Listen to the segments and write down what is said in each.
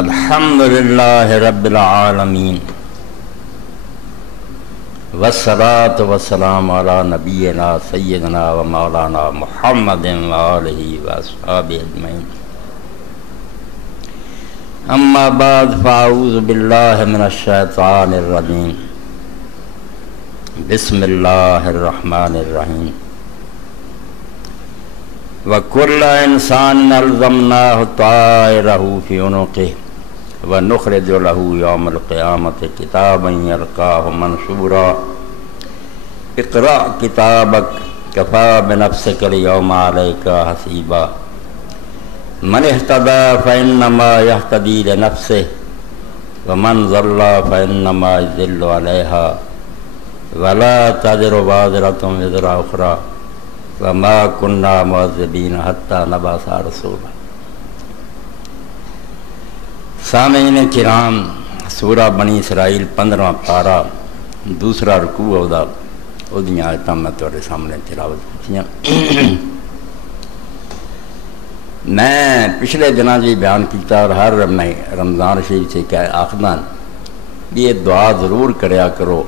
الحمدللہ رب العالمین والصلاة والسلام علی نبینا سیدنا و مولانا محمد و آلہ و اصحابہ اجمعین. اما بعد فاعوذ باللہ من الشیطان الرجیم. بسم اللہ الرحمن الرحیم. وَكُلَّ إِنسَانٍ أَلْزَمْنَاهُ طَائِرَهُ فِي عُنُقِهِ وَنُخْرِجُ لَهُ يَوْمَ الْقِيَامَةِ كِتَابًا يَلْقَاهُ مَنْشُورًا. اقْرَأْ كِتَابَكَ كَفَى بِنَفْسِكَ الْيَوْمَ عَلَيْكَ حَسِيبًا. مَنِ اهْتَدَىٰ فَإِنَّمَا يَهْتَدِي لِنَفْسِهِ وَمَنْ ضَلَّ فَإِنَّمَا يَضِلُّ عَلَيْهَا وَلَا تَزِرُ وَازِرَةٌ وِزْرَ أُخْرَىٰ وَمَا كُنَّا مُعَذِّبِينَ حَتَّىٰ نَبْعَثَ رَسُولًا. سامعین کرام، سورہ بنی اسرائیل 15واں پارہ دوسرا رکوع اودیاں آیتاں میں تہاڈے سامنے تلاوت کیتیاں. میں پچھلے دنوں جی بیان کیتا اور ہر رمضان شریف سے کہ آخداں بھی یہ دعا ضرور کریا کرو.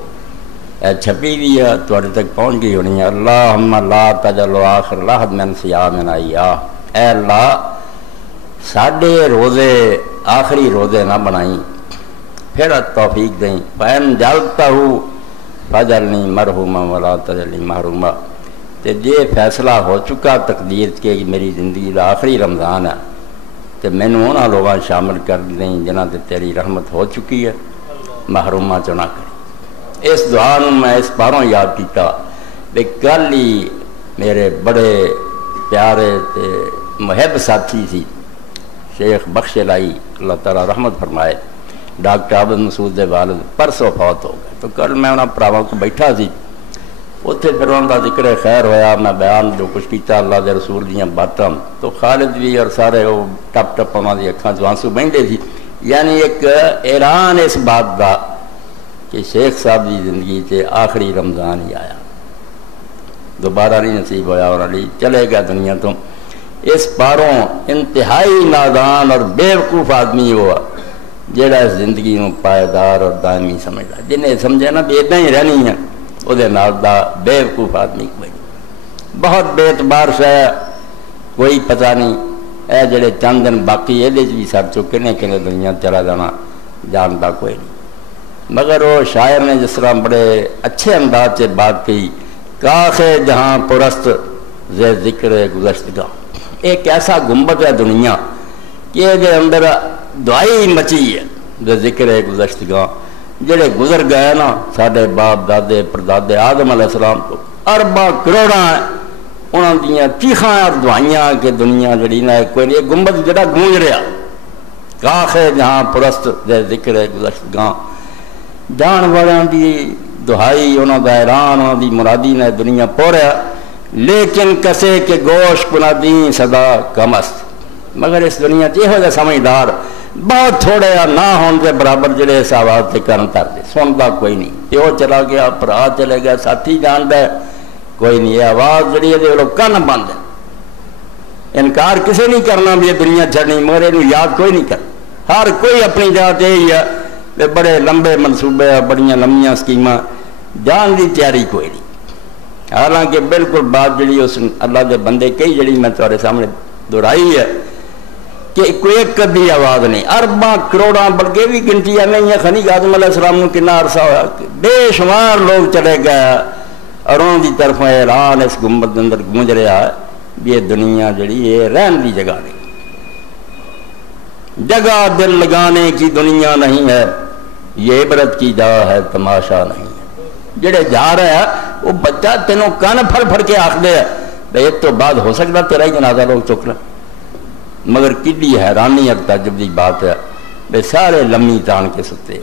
چھپی بھی ہے تھوڑے تک پہنچ گئی ہونی ہے. اللہم لا تجعل آخر لحظ من صیامنا ایاہ. اے اللہ ساڈے روزے آخری روزے نہ بنائیں، پھر توفیق دیں. فَإِن جَعَلْتَهُ فَاجْعَلْنِي مَرْحُومًا وَلَا تَجْعَلْنِي مَحْرُومًا. تو یہ فیصلہ ہو چکا تقدیر کے میری زندگی کا آخری رمضان ہے تو مینوں انہاں لوگاں شامل کر دیں جنہاں تے تیری رحمت ہو چکی ہے، محرومہ چ نہ کر. اس دعا نوں میں اس باروں یاد کیتا کہ کل ہی میرے بڑے پیارے تے محب ساتھی سی شیخ بخش الہی اللہ تعالیٰ رحمت فرمائے، ڈاکٹر عبد مسعود دے والد پرسوں فوت ہو گئے. تو کل میں انہاں پراواں کو بیٹھا سی، اتنے پھر انہوں کا ذکر خیر ہویا. میں بیان جو کچھ کیتا اللہ دے رسول دیاں باتاں تو خالد بھی اور سارے وہ ٹپ ٹپ انہاں دی اکھاں چوں آنسو بہندے سی. یعنی ایک اعلان اس بات دا کہ شیخ صاحب کی زندگی سے آخری رمضان ہی آیا، دوبارہ نہیں نصیب ہویا اور علی چلے گیا دنیا تو. اس پاروں انتہائی نادان اور بیوقوف آدمی ہوا جہاں اس زندگی نو پائیدار اور دائمی سمجھتا. جنہیں سمجھے نا بھی ادھا ہی رہنی ہے وہ دا بیوقوف آدمی کوئی نہیں. بہت بے اعتبار شے کوئی پتہ نہیں. اے جڑے چند دن باقی یہ بھی سر چکے نے کہ دنیا چلا جانا جانتا کوئی نہیں. مگر وہ شاعر نے جس طرح بڑے اچھے انداز سے بات کی، کاخ جہاں پرست زے ذکر گزشتگاہ. ایک ایسا گنبد ہے دنیا کہ یہ اندر دعائی مچی ہے زے ذکر گزشتگاہ. جڑے گزر گئے نا ساڈے باپ دادے پردادے آدم علیہ السلام تو ارباں کروڑاں انہاں دیاں چیخاں اور دعائیاں کہ دنیا جڑی نا کوئی نہیں. گنبد جڑا گونج رہا، کاخ جہاں پرست زے ذکر گزشتگاہ. جان والوں کی دہائی انہوں کا اعلان انہوں کی مرادی نے دنیا پوریا. لیکن کسے کے گوش کنادیں صدا کمست. مگر اس دنیا یہ ہو سمجھدار بہت تھوڑے نہ ہون کے برابر جڑے اس آواز سے کرن تر دے سنتا کوئی نہیں. پیو چلا گیا، برا چلے گیا، ساتھی جانتا ہے کوئی نہیں. یہ آواز جڑی ہے لوگ کن بند ہے. انکار کسے نہیں کرنا بھی یہ دنیا چھڑنی، مگر یہ یاد کوئی نہیں کر. ہر کوئی اپنی جات یہی ہے کہ بڑے لمبے منصوبے بڑیاں لمبیاں سکیماں، جان دی تیاری کوئی نہیں. حالانکہ بالکل بات جڑی اس اللہ دے بندے کئی جڑی میں تمہارے سامنے دہرائی ہے کہ کوئی ایک کدی آواز نہیں. ارباں کروڑاں بلکہ بھی گنتیاں نہیں ہیں. خنی آدم علیہ السلام نے کنا عرصہ ہوا، بے شمار لوگ چلے گئے اور انہوں کی طرف اعلان اس گنبد اندر گونج رہا ہے بھی یہ دنیا جڑی یہ رہن کی جگہ نہیں، جگہ دل لگانے کی دنیا نہیں ہے، یہ عبرت کی جا ہے تماشا نہیں ہے. جڑے جا رہے ہیں وہ بچہ تینوں کان پھڑ پھڑ کے آخ دے ہے اس تو بعد ہو سکتا تیرا ہی جنازہ لوگ چک لیں. مگر کڈی حیرانی اور تعجب کی بات ہے بے سارے لمی تان کے ستے.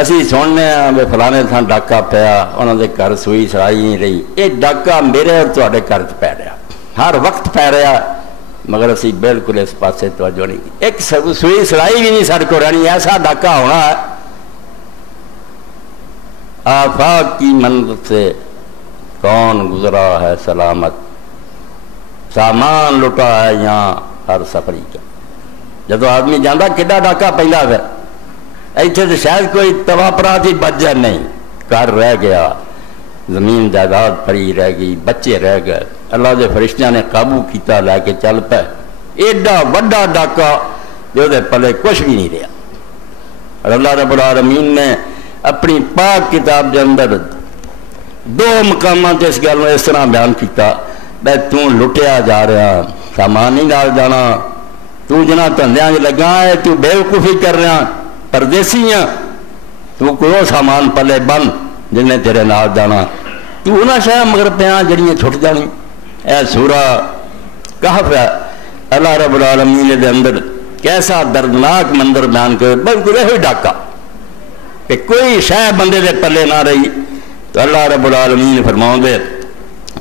اسی سننے ہیں بے فلانے تھان ڈاکہ پیا، انہوں نے گھر سوئی سرائی نہیں رہی. یہ ڈاکہ میرے اور تواڈے گھر چ پی رہا، ہر وقت پی رہا، مگر اسی بالکل اس پاسے توجہ نہیں کی. ایک سوئی سرائی بھی نہیں سر کو رہنی، ایسا ڈاکہ ہونا ہے. آفاق کی منزل سے کون گزرا ہے سلامت، سامان لٹا ہے یہاں ہر سفری کا. جدو آدمی جانا کڈا ڈاکا پہلا پھر ایتھے تو شاید کوئی توا پرات ہی بچ جائے نہیں. گھر رہ گیا, زمین جائیداد پڑی رہ گئی, بچے رہ گئے. اللہ دے فرشتیاں نے قابو کیتا, لے کے چل پے. ایڈا وڈا ڈاکا جو دے پلے کچھ بھی نہیں رہا. اور اللہ رب العالمین نے اپنی پاک کتاب کے اندر دو مقامات اس گل میں اس طرح بیان کیتا بھائی تو لٹیا جا رہا, سامان نہیں نال جانا, تو جنا دھندیاں لگا ہے, تو بے وقوفی کر رہا, پردیسی ہیں, تو کوئی سامان پلے بن جن نے تیرے نال جانا, تو انہاں شاہ مگر پیاں جڑیاں چھٹ جانی. اے سورہ کہف ہے. اللہ رب العالمین دے اندر کیسا دردناک منظر بیان کرے, بالکل یہ ڈاکا کہ کوئی شے بندے دے پلے نہ رہی. تو اللہ رب العالمین فرماؤں گے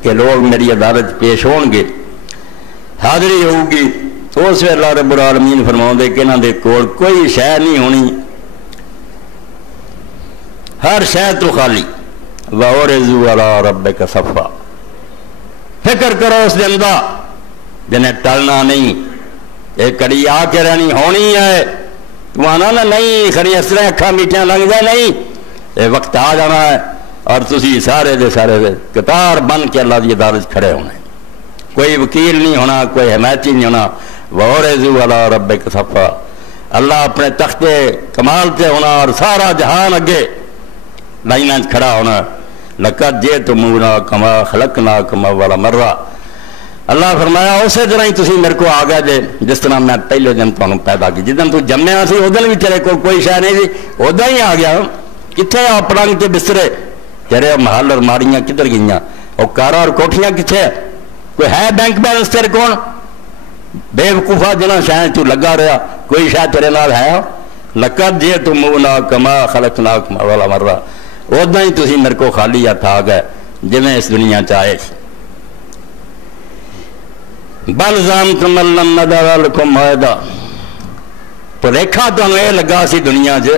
کہ لوگ میری عدالت پیش ہون گے, حاضری ہوگی. اس سے اللہ رب العالمین فرماؤں گے کہ انہاں دے کول کوئی شے نہیں ہونی, ہر شے تو خالی. وَعُرِضُوا عَلَىٰ رَبِّكَ صَفًّا, فکر کرو اس دن دا جنہیں ٹلنا نہیں. ایک کڑی آ کے رہنی ہونی ہے, تو آنا نا نہیں خری اس طرح اکھا میٹھیاں لنگ جائے نہیں, یہ وقت آ جانا ہے اور تسی سارے دے سارے دے قطار بن کے اللہ دی عدالت کھڑے ہونا ہے. کوئی وکیل نہیں ہونا, کوئی حمایتی نہیں ہونا. وَعُرِضُوا عَلَىٰ رَبِّكَ صَفًّا, اللہ اپنے تخت کمال تے ہونا اور سارا جہان اگے لائناں کھڑا ہونا. لَقَدْ جِئْتُمُونَا كَمَا خَلَقْنَاكُمْ أَوَّلَ مَرَّةٍ. اللہ فرمایا اسی طرح ہی تسی میرے کو آ گئے جے جس طرح میں پہلے دن تمہیں پیدا کی. جدن تو جمیا سی ادن بھی تیرے کو کوئی شے نہیں سی, ادا ہی آ گیا. کتنے آ پلنگ کے بسترے تیرے, محل اور ماڑیاں کدھر گئیاں, اور کاراں اور کوٹھیاں کتنے, کوئی ہے بینک بیلنس تیرے کون؟ بے وقوفا جنہاں شاید تو لگا رہا, کوئی شاید تیرے نال ہے؟ لَقَدْ جِئْتُمُونَا كَمَا خَلَقْنَاكُمْ أَوَّلَ مَرَّةٍ. ادا ہی تسی میرے کو خالی ہاتھ آ گئے جویں اس دنیا چاہے. بل زعمتم ان لن نجعل لكم موعدا, تو دیکھا تمہیں یہ لگا سی دنیا چ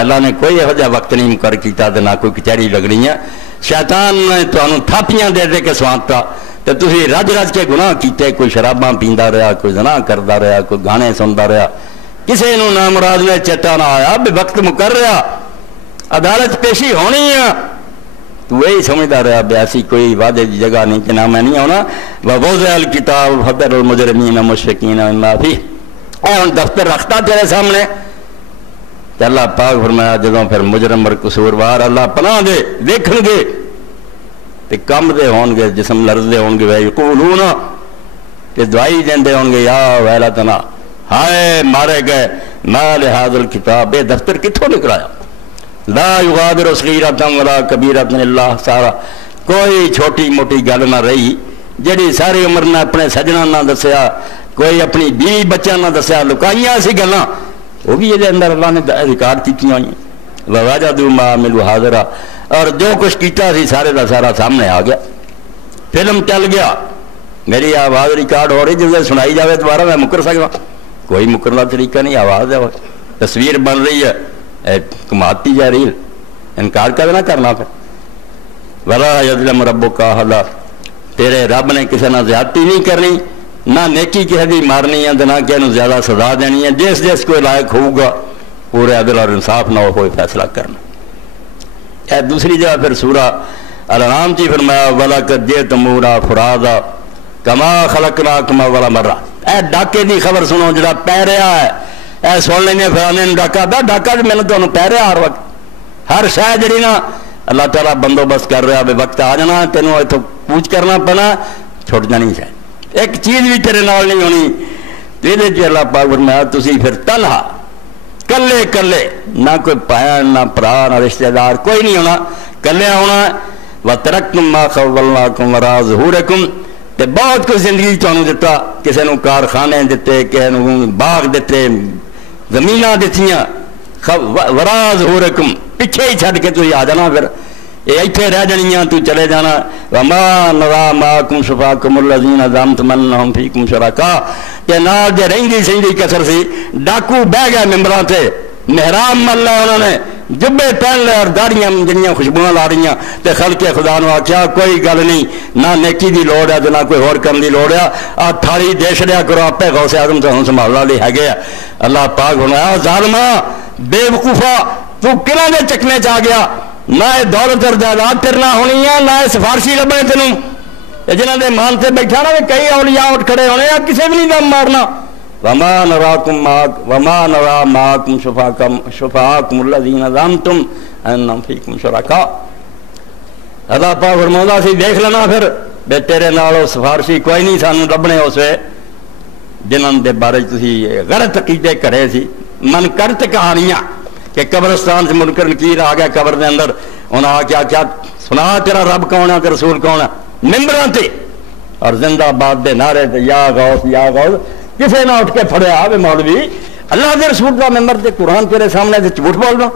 اللہ نے کوئی یہو جہا وقت نہیں مقرر کیتا تے نہ کوئی کچہری لگنی ہے. شیطان نے تمہیں تھاپیاں دے دے کے سوانتا تو تسی رج رج کے گناہ کیتے. کوئی شراباں پیندا رہا, کوئی زنا کردا رہا, کوئی گانے سندا رہا, کسی نو نامراد نے چیتا نہ آیا بھی وقت مقرر رہا, عدالت پیشی ہونی ہے. تو وہی سمجھدا رہا بھی ایسی کوئی وعدے کی جگہ نہیں کہ نہ میں نہیں ہونا. وَوَضَعَ الْكِتَابَ فَتَرَى الْمُجْرِمِينَ مُشْفِقِينَ مِمَّا فِيهِ, اے دفتر رکھتا تیرے سامنے. کہ اللہ پاک فرمایا جدوں پھر مجرم اور قصوروار اللہ پناہ دے دیکھن گے تے کم دے ہون گے, جسم لرزدے ہون گے, وَيَقُولُونَ کہ دعائی دیندے ہون گے یا ویلتنا, ہائے مارے گئے, مَا لِهَذَا الْكِتَابِ, یہ دفتر کتھوں نکلایا. لا یغادر صغیرۃ ولا کبیرۃ الا احصاھا, کوئی چھوٹی موٹی گل نہ رہی جڑی ساری عمر نے اپنے سجنا نہ دسیا, کوئی اپنی بیوی بچہ نہ دسیا, لکائیاں سی گلاں وہ بھی یہ اندر اللہ نے ریکارڈ کیتیاں ہوئی. ووجدوا ما عملوا حاضرا, اور جو کچھ کیتا سی سارے دا سارا سامنے آ گیا. فلم چل گیا, میری آواز ریکارڈ ہو رہی, جس سنائی جاوے دوبارہ میں مکر سکتا, کوئی مکرنا طریقہ نہیں. آواز ہے, تصویر بن رہی ہے, کماتی جا رہی, انکار کرنا کرنا. پھر ولا یظلم ربک احدا, تیرے رب نے کسی نہ زیادتی نہیں کرنی, نہ نیکی کسی دی مارنی ہے, نہ کسی نو زیادہ سزا دینی ہے. جس جس کوئی لائق ہوگا پورے عدل اور انصاف نہ ہوئے فیصلہ کرنا. اے دوسری جگہ پھر سورہ الانعام کی فرمایا وَلَقَدْ جِئْتُمُونَا فُرَادَىٰ كَمَا خَلَقْنَاكُمْ أَوَّلَ مَرَّةٍ. اے ڈاکے دی خبر سنو جڑا پہ رہا ہے, اے سن لینے فلانے نے ڈاکا دا, ڈاکا جو میں نے پہ رہا ہر وقت. ہر شاید جڑی نا اللہ تعالیٰ بندوبست کر رہا بے وقت آ جانا, تینوں اتوں پوچھ کرنا پینا, چھوٹ جانی چاہیے. ایک چیز بھی تیرے نال نہیں ہونی. یہ اللہ پاک فرمایا تسی پھر تنہا کلے کلے, نہ کوئی بہن نہ برا نہ رشتہ دار کوئی نہیں ہونا, کلے ہونا. وَتَرَكْتُم مَّا خَوَّلْنَاكُمْ وَرَاءَ ظُهُورِكُمْ, تے بہت کچھ زندگی تمہیں دتا, کسی نو کارخانے دیتے, کسی نو باغ دیتے, زمیناں دتیاں, وَرَاءَ ظُهُورِكُمْ پیچھے ہی چھڈ کے تسی آ جانا, پھر یہ ایتھے رہ جانیاں, تو چلے جانا. وَمَا نَرَىٰ مَعَكُمْ شُفَعَاءَكُمُ الَّذِينَ زَعَمْتُمْ أَنَّهُمْ فِيكُمْ شُرَكَاءُ, کہ نال جے رہندی سہندی کسر سی, ڈاکو بہ گئے ممبراں تے, محرام ملا انہوں نے, جبے پہن لے اور داڑیاں جنیاں خوشبوئیں لا رہی تے خلق خدا نو آخیا کوئی گل نہیں، نہ نیکی دی لوڑ ہے نہ کوئی ہور کرن دی لوڑ ہے، آ تھالی دے چھڑیا کرو آپے غوث اعظم تانوں سنبھال والے ہے۔ اللہ پاک فرمایا ظالما بے وقوفا تو کناں دے چکنے چ آ گیا، نہ یہ دولت اور جائیداد تیرے نال ہونی ہے، نہ یہ سفارشی لبنے تینوں جنہاں دے مان سے بیٹھا نا کئی اولیاء اٹھ کھڑے ہونے یا کسی بھی نہیں دم مارنا۔ وما نرى معكم شفعاءكم الذين زعمتم انهم فيكم شركاء۔ اللہ پاک فرماؤں سی دیکھ لینا پھر بے تیرے نال سفارشی کوئی نہیں سانوں لبنے اس وے جنہاں دے بارے تسی غلط عقیدے کرے سی، من کرت کہانیاں کہ قبرستان سے منکر نکیر آ گیا قبر دے اندر، انہاں کیا سنا تیرا رب کون ہے کہ رسول کون ہے، ممبراں تے اور زندہ باد دے نعرے تے یا غوث یا غوث، کسے نہ اٹھ کے پھڑیا آوے مولوی اللہ دے رسول دا ممبر تے قرآن تیرے سامنے تے جھوٹ بول رہا۔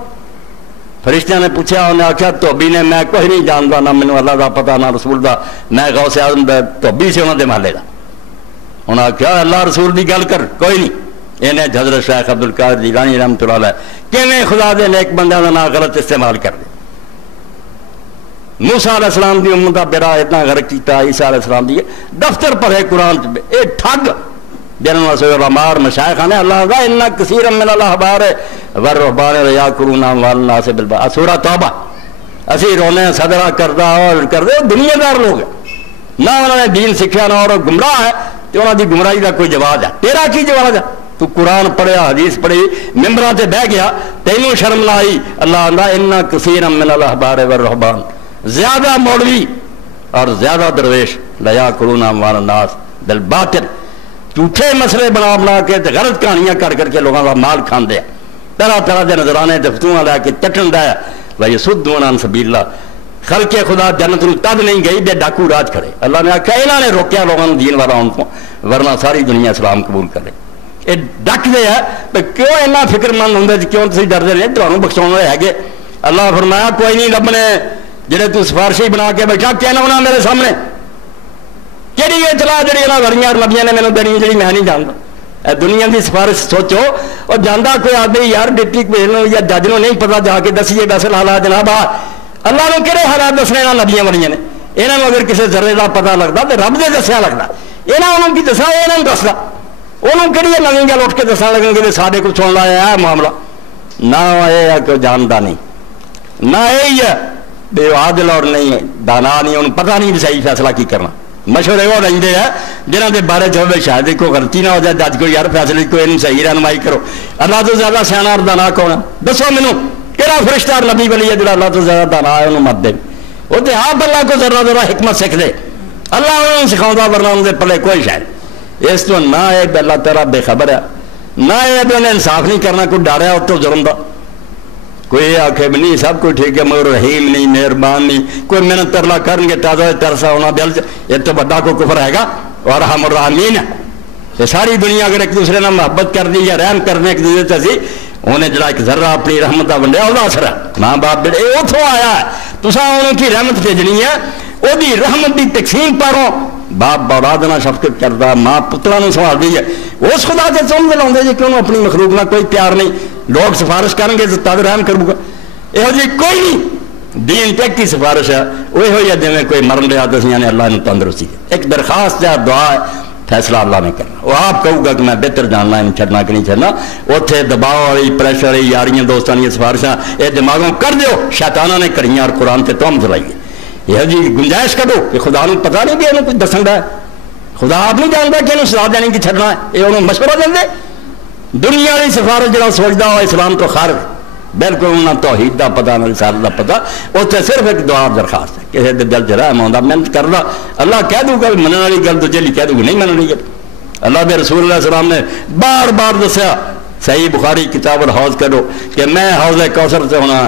فرشتیاں نے پوچھا، انہیں آخیا توبی نے میں کوئی نہیں جانتا، نہ مینوں اللہ دا پتہ نہ رسول دا، میں غوث اعظم دا توبی سے انہاں دے محلے دا۔ انہاں آخیا اللہ رسول دی گل کر، کوئی نہیں۔ انہیں حضرت شیخ عبدالقادر جیلانی رحمۃ اللہ علیہ کیویں خدا دے نیک بندیاں دا نام غلط استعمال کر دے۔ موسیٰ علیہ السلام دی امت دا بیڑا اتنا غرق کیتا، عیسیٰ علیہ السلام دی دفتر پڑھے قرآن چ اے ٹھگ جنہوں نے علماء مشائخ نے اللہ دا ان کثیر من الاحبار والرہبان یاکلون اموال الناس بالباطل، سورہ توبہ۔ اسی رونے صدرہ کردہ اور کردے دنیا دار لوگ ہیں، نہ انہوں نے دین سکھیا نہ اور گمراہ ہے، تو انہوں دی گمراہی کا کوئی جواز ہے؟ تیرا کی جواز ہے؟ تو قرآن پڑھیا حدیث پڑھی ممبراں تے بہ گیا، تینوں شرم نہ آئی؟ اللہ آندا ان کثیر من الاحبار والرہبان، زیادہ مولوی اور زیادہ درویش لیاکلون اموال الناس بالباطل، جھوٹے مسئلے بنا کے غلط کہانیاں کر کے لوگوں کا مال کھاندے، طرح طرح کے نظرانے دفتوں لے کے چٹن دیا وَيَصُدُّونَ عَن سَبِيلِ اللَّهِ۔ خلق خدا جنت نو تد نہیں گئی بے ڈاکو راج کھڑے، اللہ نے آخیا انہوں نے روکیا لوگوں دین والا ان کو، ورنہ ساری دنیا اسلام قبول کر لے۔ یہ ڈکتے ہیں تو کیوں اینا فکر مند ہوں، کیوں تھی ڈرتے ہیں تمہیں بخشاؤ ہے؟ اللہ فرمایا کوئی نہیں لبنے جڑے تو سفارشی بنا کے بیٹھا کہنا ہونا میرے سامنے کہڑی اطلاع جڑی انہاں غریاں اور نبیاں نے مینوں دینی جڑی میں نہیں جانتا؟ دنیا کی سفارش سوچو، اور جانا کوئی آدمی یار ڈپٹی کمیشنر یا جج نو نہیں پتا جا کے دسیے ویسے حالات جناب اللہ نو کہڑے حالات دسنے نہ نبیاں بڑیاں نے، یہاں اگر کسی ذرے کا پتا لگتا تو رب دے دسیا لگتا، یہاں کی دسا یہاں دستا، انہوں کہڑی نویں گل اٹھ کے دسا لگیں گے سارے کو سن لایا ہے معاملہ، نہ یہ ہے کہ جانتا نہیں، نہ یہی ہے بے عادل اور نہیں دانا نہیں، انہوں پتہ نہیں صحیح فیصلہ کی کرنا، مشورے وہ رہتے ہیں جنہوں کے بارے چاہے شاید کوئی غلطی نہ ہو جائے، جج کو یار فیصلے کوئی انہوں صحیح رہنمائی کرو، اللہ تو زیادہ سیاح اور دانا کون ہے؟ دسو مینوں کہڑا فرشتہ اور نبی ولی ہے جو اللہ تو زیادہ دانا ہے انہوں مت دے، وہ تو آپ اللہ کو ذرا ذرا حکمت سکھ دے، اللہ انہوں سکھاؤں ورنہ ان کے پلے کوئی شاید اس تو نہ ہے اللہ تعالیٰ بے خبر ہے، نہ ہے بھی انہیں انصاف نہیں کرنا، کوئی ڈاریا اس تو جرم دا، کوئی آخے بھی نہیں سب کوئی ٹھیک ہے مگر رحیم نہیں مہربان نہیں، کوئی محنت ترلا کریں گے تازہ ترسا ہونا دل یہ تو بڑا کوئی کفر ہے گا، اور ہم الرحمین ہے یہ ساری دنیا اگر ایک دوسرے نے محبت کر دی یا رحم کرنے ایک دوسرے تسی انہیں جڑا ایک ذرہ اپنی رحمت کا ونڈیا وہ اثر ہے، ماں باپ بیٹے یہ اتوں آیا ہے تسا انہوں کی رحمت بھیجنی ہے، وہ رحمت کی تقسیم پارو، باپ اولاد نہ شفقت کرتا، ماں پترا نو سنبھال دی ہے، اس خدا سے سمجھ لاؤں جی کہ انہوں اپنی مخلوق نہ کوئی پیار نہیں، لوگ سفارش کریں گے تو تب رحم کروں گا، یہ جی کوئی نہیں، دین تک کی سفارش ہے وہ ہوئی ہے جی کوئی مرن لیا دسیاں نے اللہ نے تندرستی ہے، ایک درخواست ہے دعا ہے، فیصلہ اللہ نے کرنا، وہ آپ کہوں گا کہ میں بہتر جاننا ہے چھڑنا کہ نہیں چھڑنا، اتنے دباؤ والی پریشر والی یاریاں دوستانی سفارشاں یہ دماغوں کر دیو، شیطانہ نے کریاں اور قرآن سے تم چلائیے، یہ جی گنجائش کرو کہ خدا نے پتہ نہیں کہ انہوں کچھ دسن ہے، خدا آپ نہیں جانتا کہ انہوں سزا دینے کی چھڑنا ہے، یہ انہوں مشورہ دیں دے، دنیا والی سفارش جڑا سوچتا ہو اسلام تو خارج، بالکل انہوں نے توحید دا پتہ نہ رسالت دا پتہ، اتنے صرف ایک دعا درخواست ہے، کسی دے دل چ رحم آتا محنت کرنا، اللہ کہہ دوں گا منن والی گل تو جیلی کہہ دوں گا نہیں مننی گل، اللہ دے رسول اللہ السلام نے بار بار دسیا، صحیح بخاری کتاب الحوض کرو کہ میں حوض کوثر سے ہونا،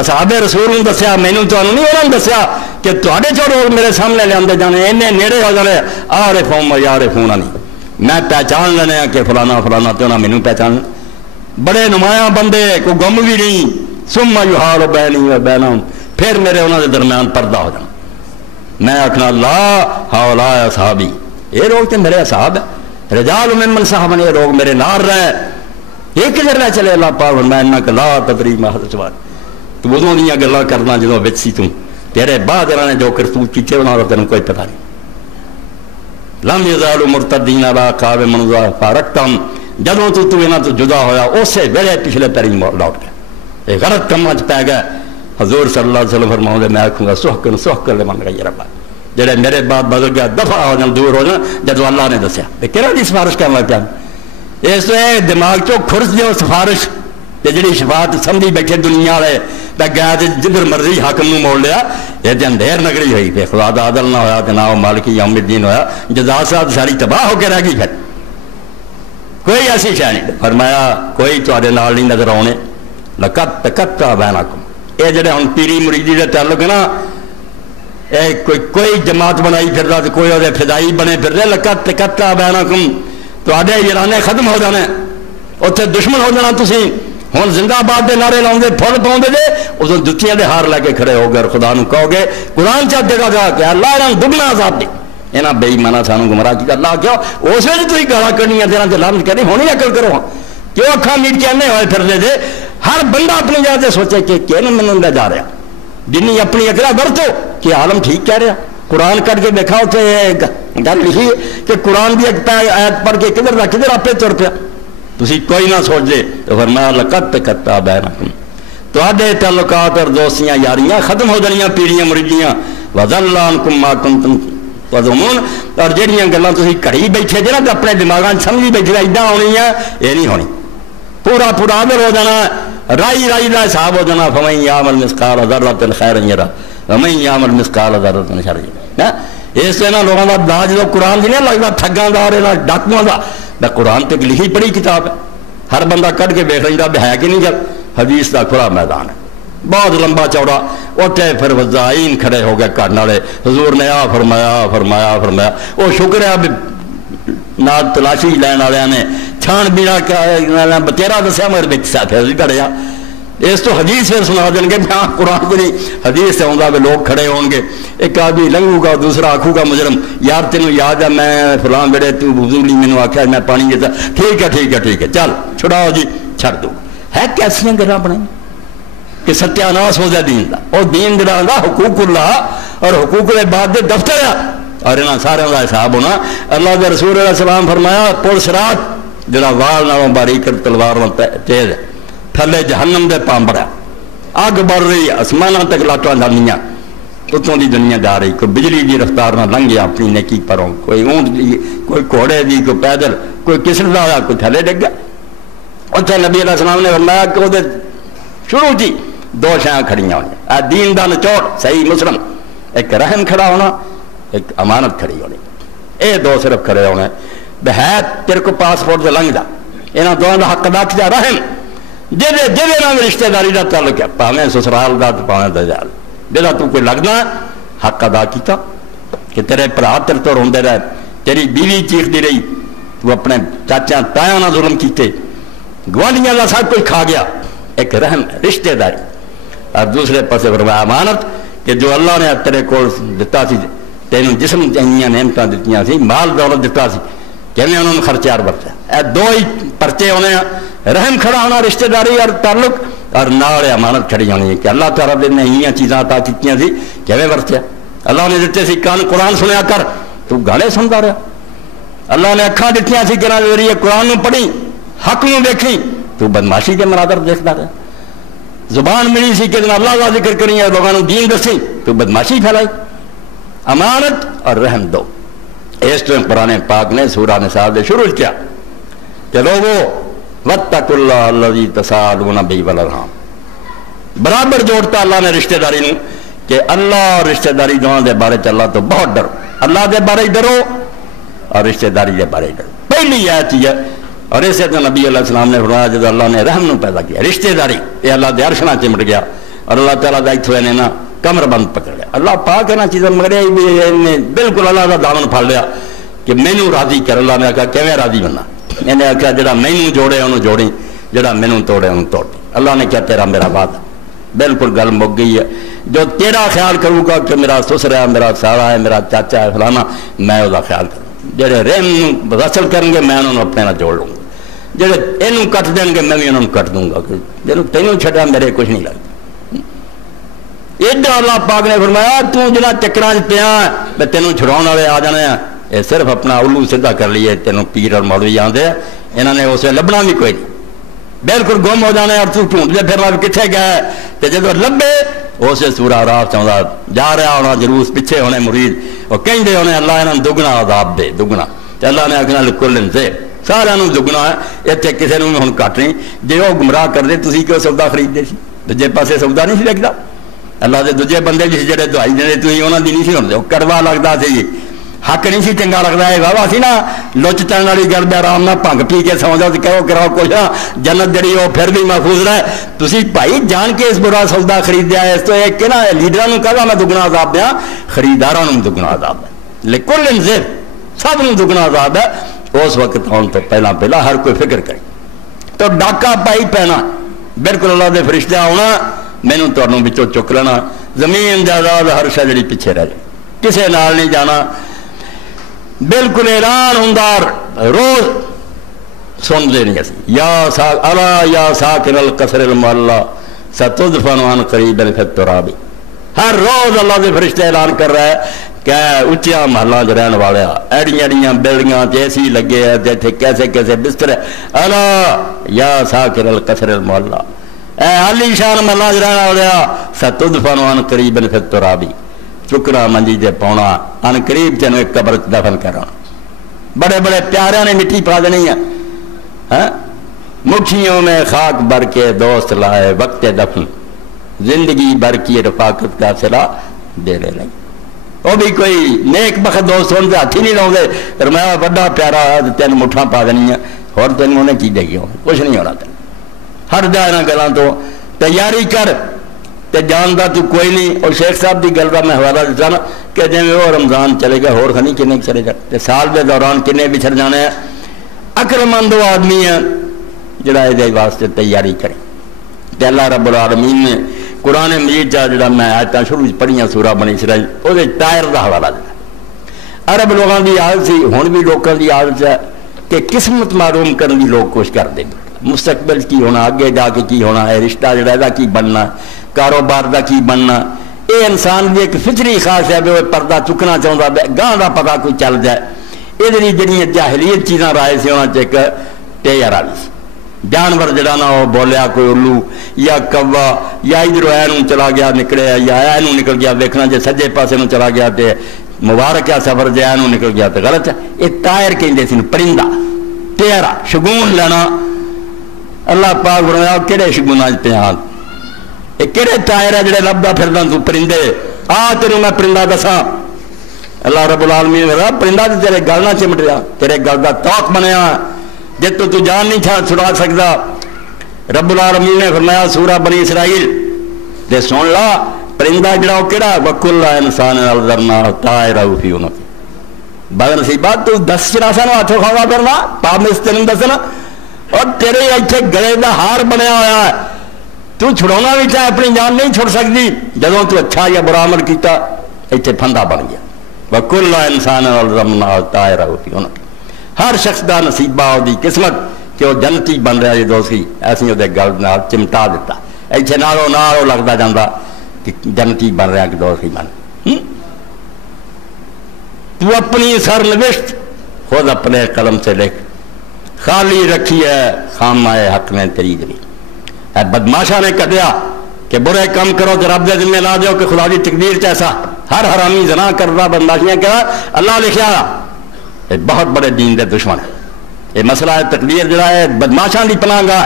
اصحاب رسول نے دسیا مینوں تانوں نہیں، انہوں نے دسیا کہ تواڈے چوں لوگ میرے سامنے لے جانے اینے نیڑے ہو جانے عارفون یعرفون نہیں، میں پہچان لینے کہ فلانا فلانا تو انہاں مینوں پہچان، بڑے نمایاں بندے کوئی گم بھی نہیں، ثم یحال بینی و بینہم، پھر میرے انہوں کے درمیان پردہ ہو جانا، میں آخنا لا ہؤلاء اصحابی، یہ لوگ تو میرے اصحاب ہیں، رجال ممن صحابنی، یہ لوگ میرے نال رہے، یہ کدھر نہ چلے، اللہ پاک میں انک لا تدری ما حدث بعد، تو ادوں دیا گلیں کرنا جدوں بچ سی تیرے بعد نے جو کرتوت کیتے انہاں دا تینوں کوئی پتہ نہیں. لم یزالوا مرتدین علی اعقابہم منذ فارقتہم، جدوں تو انہاں تو جدا ہویا اسی ویلے پچھلے پیری لوٹ گیا. یہ غلط کاماں چ پی گئے. حضور صلی اللہ علیہ وسلم فرماؤں میں آکھوں گا سحقن سحقن لمن غیر ربا، جڑے میرے بعد بدل گیا دفع ہو جان دور ہو جان. جدو اللہ نے دسیا کہڑا دی سفارش کرن لگ پیا، اس دماغ چو کھرس دیو سفارش تے جڑی شفاعت سمجھی بیٹھے دنیا والے تے گیا تے جدھر مرضی حاکم نو موڑ لیا. یہ تے اندھیر نگری ہوئی تے خدا دا عدل نہ ہویا تے نہ مالک یوم الدین ہویا. جزا ساتھ ساری تباہ ہو کے رہ گئی. پھر کوئی ایسی شے نہیں. فرمایا کوئی تواڈے نال نہیں نظر آنے. لقد تقطع بینکم، یہ جڑے ہن پیری مریدی دا تعلق ہے نا، کوئی جماعت بنائی پھردا تے کوئی وہ فدائی بنے پھردا. لقد تقطع بینکم، تواڈے یارانے ختم ہو جانے، اتنے دشمن ہو جانا. تسی ہوں زندہ باد دے نعرے لاؤں پھل پاؤں دے ادو جتیاں دے ہار لے کے کھڑے ہو گئے. خدا نو کہو گے قرآن چا دے گا جا کہ اللہ انہاں دگنا عذاب دے. یہاں بے ایماناں سانو گمراہ کیتا. اللہ کیا اس ویلے تسی گالاں کڈنیاں تیرا تے لعنت کرنی. ہونی عقل کرو، کیوں اکھاں میٹ کے انے ہوئے پھردے دے. ہر بندہ اپنی جگہ تے سوچے کہ کینوں مینوں لے جا رہا. جنی اپنی اقرا برتو کہ عالم ٹھیک کہہ رہا. قرآن کٹ کے دیکھا اتنے گل لکھی کہ قرآن بھی ایک آیت پڑھ کے کدھر نہ کدھر آپ تر پیا. تسی کوئی نہ سوچ دے تو فرمایا لقد تقطع بینکم، تواڈے تعلقات اور دوستیاں یاریاں ختم ہو جانیاں پیڑیاں مریدیاں. وضل عنکم ما کنتم تظنون، اور جہاں گلاں تسی کڑی بیٹھے جے نا اپنے دماغاں سمجھی بیٹھے ایڈاں ہونی ہیں، یہ نہیں ہونی. پورا پورا عدل ہو جانا، رائی رائی کا حساب ہو جانا. فمن یعمل مثقال ذرۃ خیرا یرہ ومن یعمل مثقال ذرۃ شرا یرہ. اس سے نا لوگوں کا داج جو قرآن نہیں لگتا ٹھگاں دا اور ڈاکواں دا. قرآن تک لکھی پڑھی کتاب ہے، ہر بندہ کٹ کے دیکھ لینا ہے کہ نہیں. جب حدیث کا کھلا میدان ہے بہت لمبا چوڑا. اتنے پھر وزائین کھڑے ہو گئے کرنے والے. حضور نے آ فرمایا فرمایا فرمایا. وہ شکر ہے نال تلاشی لین والے نے چھان بینا بتیرا دسیا مگر بچ ساتھ گڑیا. اس تو حدیث پھر سنا دیں گے. ہاں قرآن کو نہیں حدیث سے آؤں گا لوگ کھڑے ہون گے. ایک آدمی لنگو گا دوسرا آکھو گا مجرم یار تینوں یاد ہے میں فلاں بیڑے تو وضو لی مینوں آکھیا میں پانی دیتا. ٹھیک ہے ٹھیک ہے ٹھیک ہے چل چھڑاؤ جی چھڑ دو. ہے کیسیاں گلاں بنائی کہ ستیاناس ہو جائے دین دا. اور دین جڑا ہوندا حقوق اللہ اور حقوق دے بعد دے دفتر ہے اور انہاں سارے دا حساب ہونا. اللہ دے رسول علیہ السلام فرمایا پل صراط جڑا وال نالوں باریک تلوار نال تیز ہے، تھلے جہنم دے پامبڑا اگ بڑھ رہی، آسماناں تک لاٹاں جانیاں، اتوں دی دنیا جا رہی. کوئی بجلی دی رفتار نہ لنگیا اپنی نیکی پروں، کوئی اونٹ دی کوئی گھوڑے دی کوئی پیدل، کوئی کسر دا کوئی تھلے ڈگ گیا. اتنے نبی علیہ السلام نے فرمایا کہ وہ شروع جی دو شیاں کھڑیاں ہونی. دین دا نچوڑ صحیح مسلم، ایک رحم کھڑا ہونا ایک امانت کھڑی ہونی. یہ دو صرف کھڑے ہونے. بحیت تیرے کو پاسپورٹ سے لنگ دا یہاں دونوں کا حق ادا کیا. رحم جہاں رشتہ داری کا تعلق ہے پاویں سسرال کا تو پاویں دجال جہاں تو کوئی لگنا حق ادا کیتا کہ تیرے برا تیرے تو روندے رہے، تیری بیوی چیختی رہی، تو اپنے چاچا تایا نہ ظلم کیتے، گوانڈیاں کا سب کچھ کھا گیا. ایک رحم رشتہ داری. اور دوسرے پاسے فرمایا امانت کہ جو اللہ نے تیرے کو دتا سی تینوں جسم چاہیے نعمتاں دتیاں سی مال دولت دتا سی کیویں انہوں نے خرچار برتیا. اے دو ہی پرچے ہونے ہیں، رحم کھڑا ہونا رشتہ داری اور تعلق اور نال امانت کھڑی ہونی ہے کہ اللہ تعالیٰ نے یہ چیزاں عطا کیتیاں سی کیویں برتیا. اللہ نے دیتے سی کان قرآن سنیا کر تو گانے سنتا رہا. اللہ نے اکھاں دتیاں سی کہ ذریعے قرآن نو پڑھی حق نو دیکھی تو بدماشی کے مناظر دیکھتا رہا. زبان ملی سی کہ اللہ کا ذکر کری اور لوگوں دین دسی تو بدماشی پھیلائی. امانت اور رحم دو. اس طرح قرآن پاک نے سورہ نساء سے شروع کیا کہ لوگوں واتقوا اللہ الذی تساءلون بہ والارحام. برابر جوڑتا اللہ نے رشتہ داری نو کہ اللہ اور رشتہ داری دونوں دے بارے اللہ تو بہت ڈرو. اللہ دے بارے ڈرو اور رشتہ داری دے بارے ڈرو. پہلی آیت ہے. اور اسے تو نبی علیہ السلام نے فرمایا جب اللہ نے رحم نو پیدا کیا رشتہ داری یہ اللہ دے عرش نہ چمٹ گیا اور اللہ تعالیٰ دا اتھوے نے نا کمر بند پکڑ لیا. اللہ پاک ہے نا چیزیں مگر بالکل اللہ کا دامن پھڑ لیا کہ مینوں راضی کر. اللہ نے کہا کیویں راضی بننا. انہیں آخیا جڑا مینوں جوڑے انہوں جوڑی جڑا مینوں توڑے انہوں توڑ. اللہ نے کیا تیرا میرا بات بالکل گل مک گئی ہے. جو تیرا خیال کروں گا کہ میرا سسر ہے میرا سارا ہے میرا چاچا ہے فلانا میں وہ خیال کروں. جڑے رحم وصل کریں گے میں انہوں نے اپنے نال جوڑ لوں گا. جڑے یہ کٹ دیں گے میں بھی انہوں کٹ دوں گا. جب تینوں چھڈا میرے کچھ نہیں لگتا. ایڈا اللہ پاک نے فرمایا تو جنہ چکراں چ پیا تینوں چھڑاؤن والے آ جانے ہیں، یہ صرف اپنا الو سیدھا کر لیے، تینوں پیر اور مولوی آتے ہیں، انہوں نے اسے لبنا بھی کوئی نہیں، بالکل گم ہو جانے اور تو ڈھونڈتے پھرنا بھی کتنے گئے، تو جب لبے اسے سورا راہ چاہتا جا رہا ہونا جلوس پیچھے ہونے مرید وہ کہیں دے ہونے اللہ انہوں دگنا عذاب دے دگنا، تو اللہ نے آخنا لکل سے سارا دگنا ہے، اتنے کسی نے ہوں کٹ نہیں، جی وہ گمراہ کر دے تھی کیوں سودا خریدتے سی، دوجے پاسے سودا نہیں سی لگتا، اللہ کے دوجے بندے جس جڑے دوائی دے تھی انہوں کی نہیں سی ہوتے، وہ کڑوا لگتا سی، حق نہیں سی چنگا لگتا ہے، واہ سی نا لچ چڑھنے والی گل بھی آرام نہ بھنگ پی کے سو جاؤ کرو کراؤ کچھ نہ جنت جڑی وہ پھر بھی محفوظ رہے، تھی بھائی جان کے اس برا سودا خریدیا ہے، اس تو ایک کہ نا لیڈروں کہا میں دگنا عذاب دیا، خریداروں دگنا عذاب ہے، لیکن انصر سب دگنا عذاب ہے، اس وقت آن تو پہلا ہر کوئی فکر کرے، تو ڈاکہ پائی پینا بالکل اللہ دے فرشتے آنا مینوں تمہوں بچوں چک لینا، زمین جائیداد ہر شے جڑی پیچھے رہ جائے، کسے نال نہیں جانا، بالکل اعلان ہوں روز سن دے نہیں اسی یا ساکن القصر المعلا ستدفن عن قریب فی التراب، ہر روز اللہ کے فرشتے اعلان کر رہا ہے کہ اچیا محلہ چ رہن والے ایڑیاں ایڑیاں بلڈنگاں ایسی لگے ہیں کیسے کیسے بستر، الا یا ساکن القصر المعلا، اے عالی شان محلہ چ رہن والے ستدفن عن قریب فی التراب، چکنا منجی دے پونا ان قریب تینوں ایک قبر دفن کرنا، بڑے بڑے پیاروں نے مٹی پا دینی ہے، مٹھیوں میں خاک بھر کے دوست لائے وقت دفن، زندگی بھر کی رفاقت کا صلہ دینے لگے، وہ بھی کوئی نیک بخت دوست ہونے سے ہاتھ ہی نہیں لاؤ گے، فرمایا بڑا پیارا تین مٹھاں پا دینی ہے اور تینوں نے کی دے گی کچھ نہیں ہونا تین، ہر جائے نہ گلاں تو تیاری کر تے جاندا تو کوئی نہیں، اور شیخ صاحب دی گل کا میں حوالہ دیتا نا کہ جی وہ رمضان چلے گا ہور خنی کنے چلے گا، تے سال دے دوران کنے بچھڑ جانے ہیں، عقل مند وہ آدمی ہے جڑا یہ واسطے تیاری کرے، تے اللہ رب العالمین نے قرآن مجید جڑا میں آیتاں شروع پڑھیاں سورہ بنی اسرائیل وہ ٹائر کا حوالہ دیتا، عرب لوگوں کی عادت سی ہن بھی لوگوں کی عادت ہے کہ قسمت معلوم کرنے کی لوگ کوشش کرتے ہیں، مستقبل کی ہونا، اگے جا کے کی ہونا ہے، رشتہ جڑا ہے کی بننا، کاروبار دا کی بننا، یہ انسان کی ایک فطری خاص ہے بھی وہ پردہ چکنا چاہتا گاہ کا پتا کوئی چل جائے، یہ جڑی جاہلیت چیزاں رائے سے ہونا چاہیے ٹیر والی سی، جانور جڑا نا وہ بولیا کوئی الو یا کوا یا ادھر اینوں چلا گیا نکلے یا اینوں نکل گیا، دیکھنا جی سجے پاسے نوں چلا گیا تے مبارک ہے سفر جی اینوں نکل گیا تو غلط ہے، یہ ٹائر کہتے سن پرندہ ٹیرا شگون لینا، اللہ پاک فرمایا کہڑے شگون پہ ہاں یہ کہڑے ٹائر ہے جڑے لبدا پھردا تو پرندے، آ تینوں میں پرندہ دساں، اللہ رب العالمین نے کہا پرندہ تو تیرے گل نہ چمٹ رہا، تیرے گل کا توق بنیا جے تو جان نہیں چھڑا سکتا، رب العالمین نے فرمایا سورہ بنی اسرائیل دے سن لا پرندہ جڑا وہ کہڑا وکل انسان الزمنا طائرہ فی عنقہ، بدنصیبات تو 10 چراسا نو ہاتھوں کھاوا کرنا پاپ میں تینوں دسنا، اور تیرے اتنے گلے کا ہار بنیا ہوا ہے، تو چھڑونا بھی چاہے اپنی جان نہیں چھوڑ سکتی، جدوں تو اچھا یا برا عمل کیتا اتنے پھندا بن گیا، وکل انسان الزمنا طائرہ فی عنقہ، ہر شخص کا نصیبہ وہ قسمت کہ وہ جنتی بن رہا ہے دوستی، ایسی وہ گل نال چمٹا دیتا، اتنے نالوں نال لگتا جاتا کہ جنتی بن رہا کہ دوستی بن، تو اپنی سر نوشت خود اپنے قلم سے لکھ، خالی رکھی ہے خامہ حق نے تیری دلی، بدماشا نے کٹیا کہ برے کام کرو تو رب دے ذمہ لا دیو کہ خدا دی تقدیر چیسا، ہر حرامی زنا کرتا بدماشیاں کرا اللہ لکھیا، یہ بہت بڑے دین دے دشمن ہے، یہ مسئلہ ہے تقدیر جڑا ہے بدماشاں دی پناہ گاہ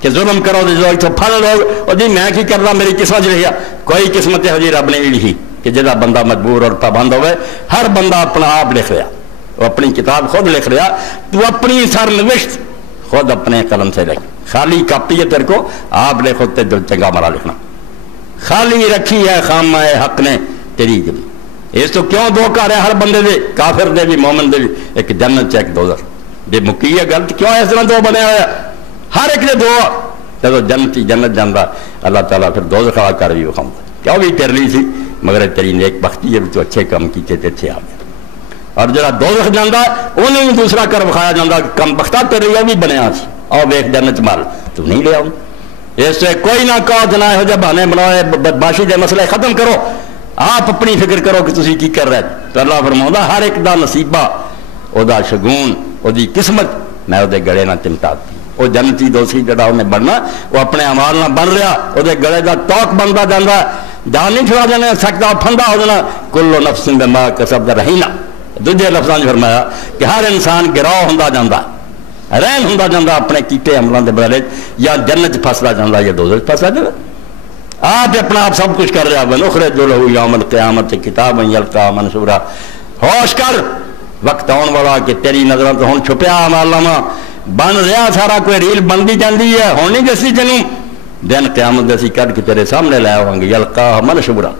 کہ ظلم کرو تو جو اتوں پھل لوگ اور جی میں کی کرنا میری قسمت رہی ہے، کوئی قسمت ہے جی رب نے لکھی کہ جہاں بندہ مجبور اور پابند ہوئے، ہر بندہ اپنا آپ لکھ رہا، وہ اپنی کتاب خود لکھ رہا، تو اپنی سر نوشت خود اپنے قلم سے لکھ، خالی کاپی ہے تیرے کو آپ لکھو تے جو چنگا مرا لکھنا، خالی رکھی ہے خامہ حق نے تیری دلی، اس تو کیوں دو کر ہے ہر بندے دے، کافر دے بھی مومن دے بھی، ایک جنت ایک دوزخ، بے مکی ہے غلط کیوں اس طرح دو بنے ہوئے، ہر ایک نے دو، جب جنتی جنت جانا اللہ تعالیٰ پھر دوزخ آ کر بھی وکھاؤں گا، کیا بھی تیرے لی سی مگر تیری نیک بختی ہے تو اچھے کام کیتے تے اتنے آ گیا، اور جڑا دوزخ جانا انہوں بھی دوسرا کر وکھایا جاتا کم بختہ تیرے وہ بھی بنیا سی، آؤ ویخ جنت مال تو نہیں لیا اس سے کوئی نہ کہو جنا یہو جہ بہانے بناؤ بدماشی دے مسئلے ختم کرو، آپ اپنی فکر کرو کہ تسی کی کر رہے تو اللہ فرماؤں ہر ایک دا نصیبہ او دا شگون او دی قسمت میں او دے گڑے نہ چمٹاتی، وہ جنتی دوسری جڑا انہیں بننا وہ اپنے عمال نہ بن رہا، وہ دے گڑے دا توق بنتا جانا، جان نہیں چھڑا جانا سکتا پھندا ہو جانا، کلو نفس بما کسبت رہینا۔ دوجے لفظاں نے فرمایا کہ ہر انسان گراہ ہوندا جاندا، رہن ہوندا جاندا اپنے کیتے عملاں دے بدلے، یا جنت پھسدا جاندا یا دوزخ پھسدا جاندا۔ آپ اپنا آپ سب کچھ کر رہا وَنُخْرِجُ لَهُ يَوْمَ الْقِيَامَةِ كِتَابًا يَلْقَاهُ مَنْشُورًا۔ ہوش کر، وقت آن والا کہ تیری نظروں تو ہن چھپیا اعمال نامہ بن رہا، سارا کوئی ریل بنتی جاتی ہے، ہوں نہیں دسی تینوں، دن قیامت دسی کٹ کے تیرے سامنے لے آؤں گے، یلقاہ منشورا،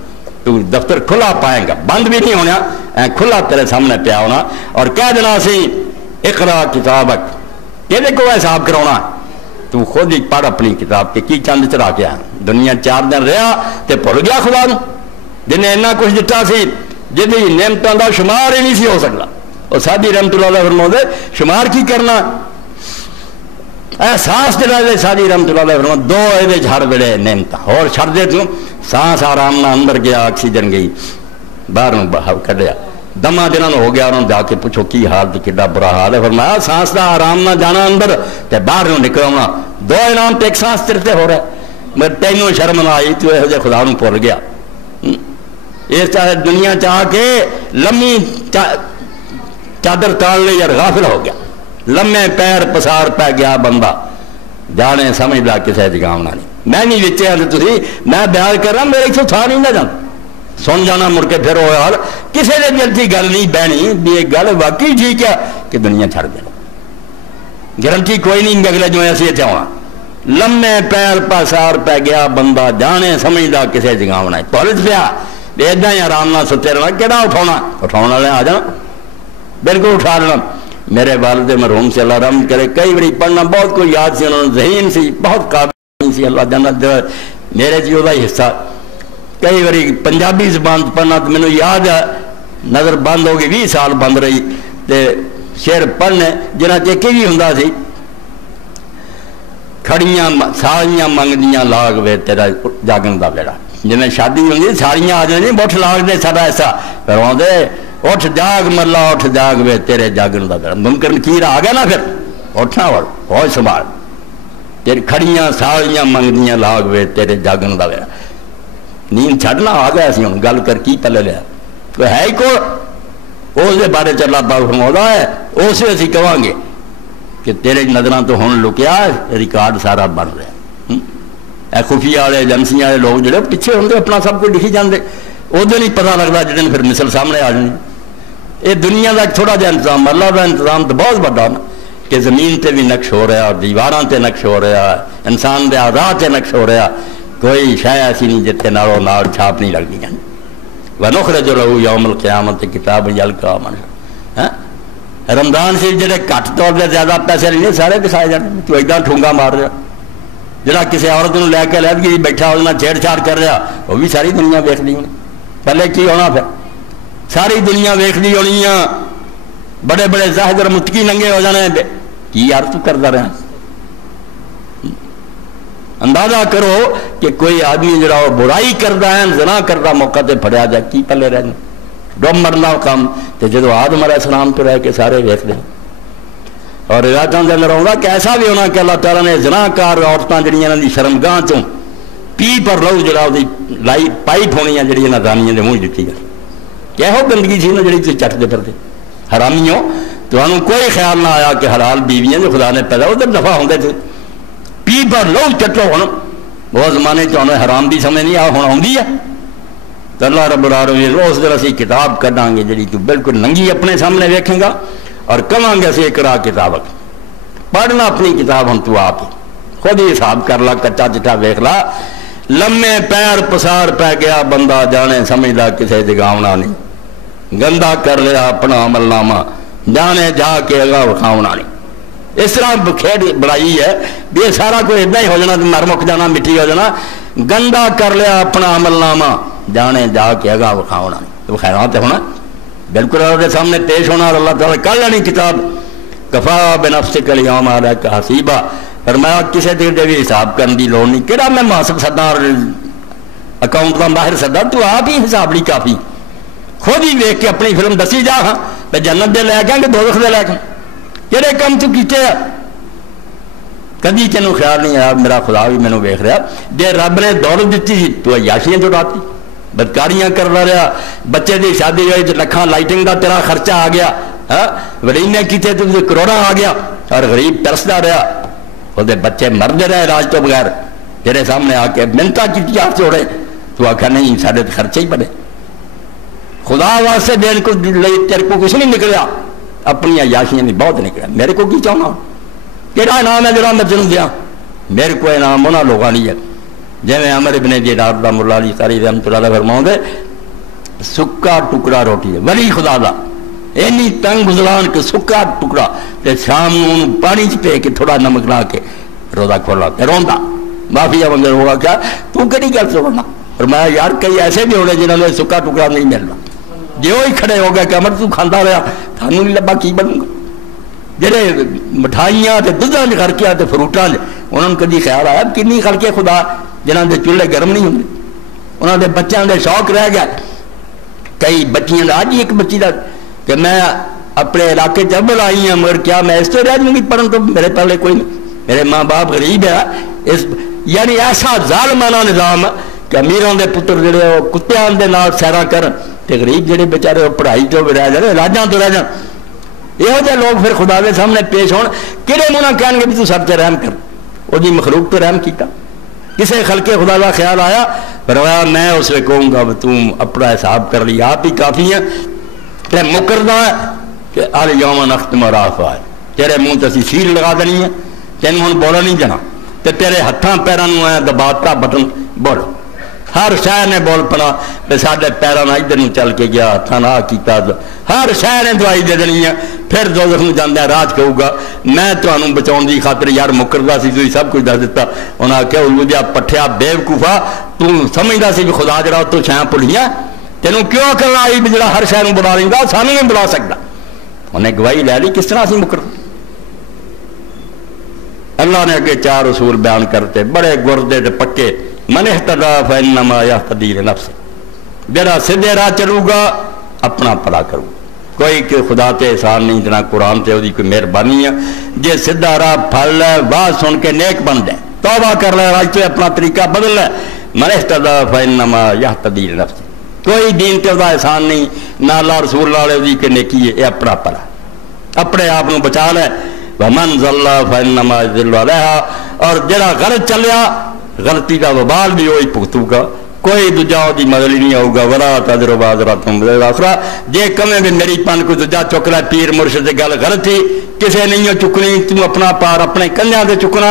تو دفتر کھلا پائیں گا، بند بھی نہیں ہونا، کھلا تیرے سامنے پیا ہونا، اور کہہ دینا سی اقرا کتابک، کہ کو حساب کراؤنا، تو خود ہی پڑھ اپنی کتاب کے کی چند چڑھا کے آیا۔ دنیا 4 دن رہا تے بھول گیا خدا نو جنہیں اتنا کچھ دتا سی، جہی نعمتوں کا شمار ہی نہیں سی ہو سکتا، اور سادی رحمت اللہ علیہ فرماؤں دے شمار کی کرنا، احساس دلا دے ساری رحمت اللہ علیہ فرماؤں دو ایدے ہر ویلے نعمت اور چھڑ دے تو سانس آرام نہ اندر گیا، آکسیجن گئی باہر باہر کھڑیا، دما دنوں ہو گیا، انہوں جا کے پوچھو کی حال تے کڈا برا حال ہے، فرمایا سانس دا آرام نہ جانا اندر تے باہر نو نکلنا، دو انعام تے ایک سانس ترتے ہو رہا ہے، میں تینوں شرم نہ آئی تو یہ خدا نو بھول گیا۔ اس طرح دنیا چاہ کے لمبی چادر تان لے یار غافل ہو گیا، لمے پیر پسار پہ گیا بندہ، جانے سمجھدا کسے جگامنا نہیں، میں نہیں وچے ہاں تسی، میں بیان کر رہا میرے اتوں تھا نہیں نہ جانا، سن جانا مڑ کے پھر وہ یار کسے دے دل کی گل نہیں بہنی بھی یہ گل واقعی ٹھیک ہے کہ دنیا چھڑ دینا، گارنٹی کوئی نہیں اگلے جو ایسی اتنے ہونا، لمے پیر پسار پہ گیا بندہ، جانے سمجھدا کسے جگامنا ہے، پولیس پیا ایدا ہی آرام نہ ستے رہنا، کہڑا اٹھاؤنا اٹھاؤنا والے آ جانا، بالکل اٹھا لینا۔ میرے والد مرحوم سے اللہ رحم کرے، کئی بڑی پڑھنا بہت کوئی یاد سی، انہوں نے ذہین سی، بہت قابل سی، اللہ جنت دے، میرے جی وہ حصہ کئی بڑی پنجابی زبان پڑھنا تو مینوں یاد ہے، نظر بند ہو گئی 20 سال بند رہی تے شعر پڑھنے جنہ چیک بھی ہوں سی، کھڑیاں ساریاں منگدیاں لاگ وے تیرا جاگن دا بیڑا، جنہیں شادی ہوتی ساریاں آ جائیں بٹھ لاگ دے سارا ایسا کروا دے، اٹھ جاگ ملا اٹھ جاگ وے تیرے جاگن دا بیڑا، ممکن کیر آ گیا نا پھر اٹھنا وڑ ہوش سنبھال، تیری کھڑیاں ساریاں منگدیاں لاگ وے تیرے جاگن دا بیڑا، نیند چھڑنا آ گیا سی، ہوں گل کر کی پلے لیا کوئی ہے ہی کو اس دے بارے چلا پاک فرماؤں ہے، اسے اسی کہاں گے کہ تیرے نظراں تو ہن لکیا ریکارڈ سارا بن رہا، خفیہ والے ایجنسیاں والے لوگ جڑے پیچھے ہوندے اپنا سب کچھ لکھی جاندے، ادھر نہیں پتہ لگتا جن پھر مثل سامنے آ جانی۔ یہ دنیا کا تھوڑا جہا انتظام، اللہ کا انتظام تو بہت بڑا نا، کہ زمین تے بھی نقش ہو رہا، دیواراں تے نقش ہو رہا، انسان دے اعضاء تے نقش ہو رہا، کوئی شے ایسی نہیں جتنے نالوں نال چھاپ نہیں لگتی جانی۔ وَنُخْرِجُ لَهُ يَوْمَ الْقِيَامَةِ كِتَابًا يَلْقَاهُ مَنشُورًا۔ رمضان شریف جڑے گھٹ طور پہ زیادہ پیسے نہیں سارے دکھائے جانے، تو ایک ٹھونگا مار رہا، جڑا کسی عورت نو لے کے لہدگی بیٹھا ہونا چھیڑ چھاڑ کر رہا، وہ بھی ساری دنیا ویکھدی ہونی، پہلے کی ہونا پھر ساری دنیا ویکھدی ہونی، بڑے بڑے زاہد اور متقی ننگے ہو جانے، کی یار تو کرتا رہا۔ اندازہ کرو کہ کوئی آدمی جڑا وہ برائی کرتا ہے، زنا کرتا موقع تے پھڑیا جائے، کی پلے رہنے ڈوب مرنا کام، تو جدو آدم علیہ السلام تو رہ کے سارے ویکھ دیں، اور روایتوں کے اندر آؤں کہ ایسا بھی ہونا کہ اللہ تعالیٰ نے زنا کار عورتیں جڑیاں انہاں دی شرمگاہ چوں پی پر لو جڑا وہ لائی پائپ ہونی ہے جڑی انہاں دانیاں دے منہ دتی گئی، کہو گندگی سی نا جڑی تسی چٹتے پھردے حرامیوں، تمہیں کوئی خیال نہ آیا کہ حلال بیویاں جو خدا نے پیدا ادھر دفعہ ہوندے تھے، پی پر لو چٹو ہوں وہ زمانے چاہنے حرام بھی سمجھ نہیں آ ہوں آؤندی ہے، تو اللہ رب العالمین اس دن اسی کتاب کڈاں گے جڑی تو بالکل ننگی اپنے سامنے ویکھیں گا، اور کہاں گے اسی اقرا کتابک، پڑھنا اپنی کتاب ہم تو آپ خود ہی حساب کر لا، کچا چٹا ویکھ لا، لمے پیر پسار پہ گیا بندہ، جانے سمجھدا کسے جگاونا نہیں، گندا کر لیا اپنا عمل نامہ، جانے جا کے اگا وکھاونا نہیں۔ اس طرح کھیڈ بڑائی ہے بھی یہ سارا کوئی ادھا ہی ہو جانا، مر مک جانا، مٹی ہو جانا، گندا کر لیا اپنا عمل نامہ، جانے جا کے اگا وکھاونا نہیں، تو خیرات ہونا بالکل اللہ کے سامنے پیش ہونا، اور اللہ تعالیٰ کر لینی کتاب، کفا بنفسک الیوم علیک حسیبا، فرمایا کسی دے بھی حساب کرنے کی لوڑ نہیں، کہڑا میں محاسب سدا اور اکاؤنٹ کا ماہر سدا، تو آپ ہی حساب نہیں کافی، خود ہی دیکھ کے اپنی فلم دسی جا، ہاں میں جنت دے لے کے کہ دوزخ دے لے کے، کہڑے کام تو کیتے ہیں؟ کدی تینوں خیال نہیں آیا میرا خدا بھی مینوں ویکھ رہا، جے رب نے دولت دیتی سی تو عیاشیاں جڑاتی، بدکاریاں کرتا رہا، بچے دی شادی ہوئی تو لکھاں لائٹنگ دا تیرا خرچہ آ گیا، ولیمے کیتے تو کروڑا آ گیا، اور غریب ترسدا رہا، وہ بچے مرد رہے علاج تو بغیر، تیرے سامنے آ کے منتاں کی ہاتھ جوڑے، تو آخیا نہیں سارے خرچے ہی بنے، خدا واسطے دین کو تیرے کو کچھ نہیں نکلیا، اپنی عیاشیاں بھی بہت نکلا، میرے کو کی چاہنا، کہڑا انعام ہے جڑا میں تینوں دیا؟ میرے کو انعام انہاں لوگاں نہیں ہے جی میں عمر ابن دینار دا مولا علی قاری رحمۃ اللہ علیہ فرماؤں دے سکا ٹکڑا روٹی ہے ولی خدا دا اینی تنگ گزران کہ سکا ٹکڑا تے شام نوں پانی چ پے کے تھوڑا نمک لا کے روزہ کھولا تے روندا معافی منگے ہوگا کیا تو کہڑی گل سمجھنا؟ فرمایا یار کئی ایسے بھی ہونے جنہوں نے سکا ٹکڑا نہیں ملنا، جو ہی کھڑے ہو گئے کہ عمر تو کھاندا رہا تھانوں نہیں لبا کی بنوں گا، جڑے مٹھائیاں تے دودھاں دے خرکیاں تے فروٹاں دے انہوں نے کدی خیال آیا کنی خلقے خدا جنہاں دے چولہے گرم نہیں ہوندے، انہاں دے بچیاں دے شوق رہ گیا، کئی بچیاں دا اج ایک بچی دا کہ میں اپنے علاقے چبل آئی ہوں مگر کیا میں اس سے رہ جاؤں گی پڑھن تو میرے پہلے کوئی نہیں، میرے ماں باپ غریب ہے، اس یعنی ایسا ظالمانہ نظام کہ امیراں دے پتر جڑے وہ کتیاں دے نال سیرا کرن تے غریب جڑے بیچارے وہ پڑھائی تو رہ جان علاجاں تو رہ جان، یہو جہ لوگ پھر خدا کے سامنے پیش ہون کہڑے منہ کہن گے بھی تو سب تے رحم کر، وہ جی مخلوق تو رحم کیتا، کسے خلقے خدا کا خیال آیا فرمایا میں اس سے کہوں گا تم اپنا حساب کر لی آپ ہی کافی ہیں، تے مکردا ہے کہ الیوم نختم علی افواہہم تیرے منہ تے اسی سیل لگا دینی ہے، تینوں ہن بولا نہیں جانا، تے تیرے ہتھاں پیراں نوں اے دباتا بٹن بول، ہر شے نے بول پڑا تے ساڈے پیراں نال ادھر نوں چل کے گیا ہتھاں نال کیتا، ہر شے نے دوائی دے دینی ہے، پھر دوزخ نوں جاندا راج کہوں گا میں تانوں بچاؤن دی خاطر یار مکردا سی تسی سب کچھ دس دتا، انہاں آکھیا اولو دیا پٹھیا بے وقوفا تو سمجھدا سی کہ خدا جڑا تو چھاں بھلیاں تینوں کیوں عقل آئی بھی جڑا ہر شے نوں بلا لیندا سانوں نہیں بلا سکدا، انہیں گواہی لے لی کس طرح سی مکر، اللہ نے اگے چار اصول بیان کرتے بڑے گردے تے پکے، من اہتدی فانما یہتدی لنفسہ، جڑا سیدھے راہ چلو گا اپنا بھلا کرو، کوئی کہ خدا تے احسان نہیں جنا قرآن تے وہی کوئی مہربانی ہے، جے سیدھا راہ پھڑ لے واز سن کے نیک بن جائے توبہ کر لے راج تے اپنا طریقہ بدل لے، من اہتدی فانما یہتدی لنفسہ، کوئی دین تے دا احسان نہیں نہ اللہ رسول اللہ علیہ کہ نیکی ہے، یہ اپنا بھلا اپنے آپ کو بچا لے، ومن ضل فانما یضل علیہا، اور جڑا غلط چلیا غلطی کا وبال بھی وہی بھگتو گا، کوئی دوجا دی مدد نہیں ہوگا، ولا تذر وازرۃ وزر اخرى، جے کمیں بھی میری پن کو دوجا چک لے پیر مرشد دی گل غلط تھی کسے نہیں چکنی، تو اپنا پار اپنے کنیاں تے چکنا،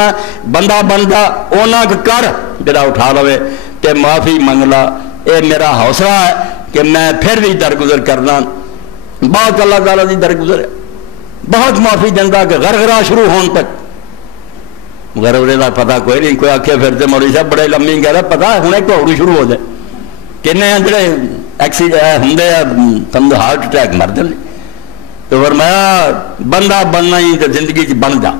بندہ بندہ اونا کر جڑا اٹھا لوے تے معافی منگ لا، اے میرا حوصلہ ہے کہ میں پھر بھی درگزر کرنا، بہت اللہ تعالیٰ دی درگزر ہے، بہت معافی دینا کہ غرغرہ شروع ہون تک، غرغرے کا پتہ کوئی نہیں، کوئی آخے پھرتے مولوی صاحب بڑے لمبی گل ہے، پتا ہوں گھوڑی شروع ہو جائے، کنے جڑے ایکسیڈنٹ ہوں سمجھو ہارٹ اٹیک مر جائے، تو فرمایا بندہ بننا ہی تو زندگی چ بن جا،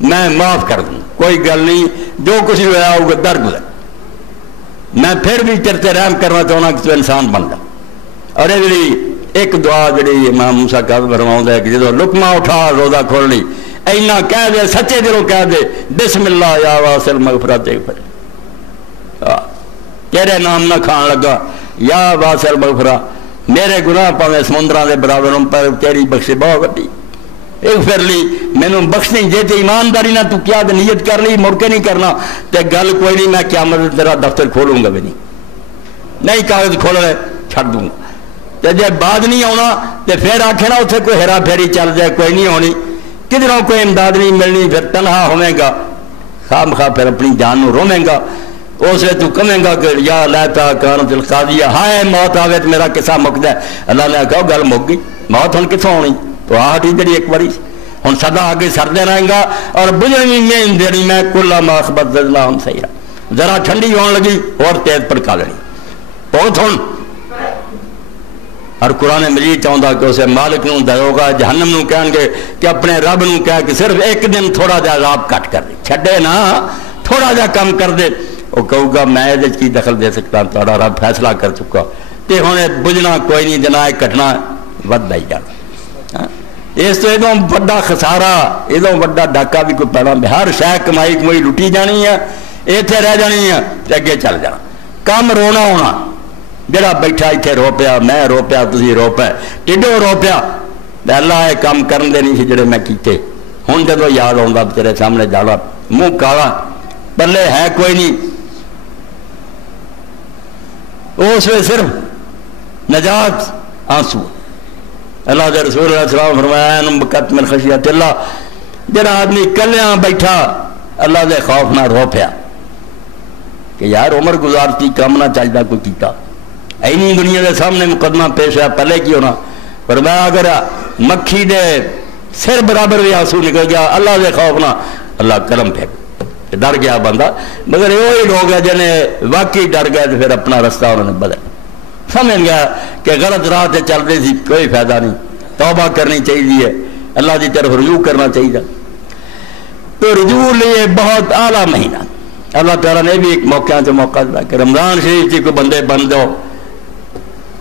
میں معاف کر دوں، کوئی گل نہیں، جو کچھ ہوا ہوگا درگزر، میں پھر بھی تیرے تے رحم کرنا چاہنا کہ تو انسان بن جا، اور یہ جڑی ایک دعا جڑی امام موسیٰ کاظم فرماؤں ہے کہ جدو لقمہ اٹھا روزہ کھول لی اینا کہہ دے سچے دلوں کہہ دے بسم اللہ یا واسل مغفرت اغفر، تیرے نام نہ کھان لگا یا واسل مغفرت، میرے گناہ پاویں سمندراں دے برابر پر تیری بخشش بہت وڈی، اغفر لی مینوں بخش نہیں، جے تے ایمانداری نہ تو کیا تے نیت کر لی مڑ کے نہیں کرنا تے گل کوئی نہیں، میں قیامت تیرا دفتر کھولوں گا بھی نہیں کاغذ کھول رہے چھڑ دوں گا، تے جے بعد نہیں آنا تے پھر آکھے نا اتنے کوئی ہیرا پھیری چل جائے کوئی نہیں ہونی، کدھروں کوئی امداد نہیں ملنی، پھر تنہا ہوئے گا، خواہ مخواہ پھر اپنی جان نو رویں گا، اس لیے تو کہیں گا کہ یا لیتا کانت القاضیہ، ہائے موت آوے تو میرا قصہ مک جائے، اللہ نے کہا گل مک گئی، موت ہن کتوں ہونی، تو آہٹ ہی جڑی ایک باری ہن سدا آگے سردے رہیں گا، اور بجھنی میں دینی میں کلا ما اخبت زدنا ہم سیرا، ذرا ٹھنڈی ہون لگی اور تیز پڑکا لینی، بہت ہن اور قرآن مجید چاہتا کہ اسے مالک نوں دروگا جہنم نوں کہیں گے کہ اپنے رب نوں کہہ کہ صرف ایک دن تھوڑا جا عذاب کٹ کر دے، چھڈے نا تھوڑا جا کم کر دے، وہ کہوں گا میں یہ کی دخل دے سکتا، تھوڑا رب فیصلہ کر چکا، تے ہوں بجنا کوئی نہیں، جنا کٹنا ودتا ہی جانا۔ اس تو ادو بڑا خسارا، ادو بڑا ڈاکہ بھی کوئی پینا، ہر شہ کمائی کمائی لٹی جانی ہے، اتنے رہ جانی ہے، اگے چل جانا، کم رونا ہونا، جڑا بیٹھا اتنے رو پیا، میں رو پیا، تسی رو پے، ٹھڈو رو پیا، اللہ یہ کام کرن دے نہیں سی جڑے میں کیتے، ہوں جدو یاد آتا تیرے سامنے جالا منہ کالا، پلے ہے کوئی نہیں، اس میں صرف نجات آنسو۔ اللہ کے رسول علیہ السلام فرمایا بقت من خشیت اللہ، جڑا آدمی کلیاں بیٹھا اللہ دے خوف نہ رو پیا کہ یار عمر گزارتی کام نہ چاہتا کوئی کیتا، اینی دنیا دے سامنے مقدمہ پیش ہے، پہلے کی ہونا، فرمایا اگر مکھی دے سر برابر بھی آنسو نکل گیا اللہ دے خوف نہ، اللہ قلم پھینک، ڈر گیا بندہ۔ مگر وہی لوگ ہیں جنہیں واقعی ڈر گئے تو پھر اپنا رستہ انہوں نے بدل سمجھ گیا کہ غلط راہ سے چل رہی تھی، کوئی فائدہ نہیں، توبہ کرنی چاہیے، اللہ کی طرف رجوع کرنا چاہیے۔ تو رجوع لیے بہت اعلیٰ مہینہ، اللہ تعالیٰ نے بھی ایک موقع سے موقع دیا کہ رمضان شریف کی کوئی بندے بن دو،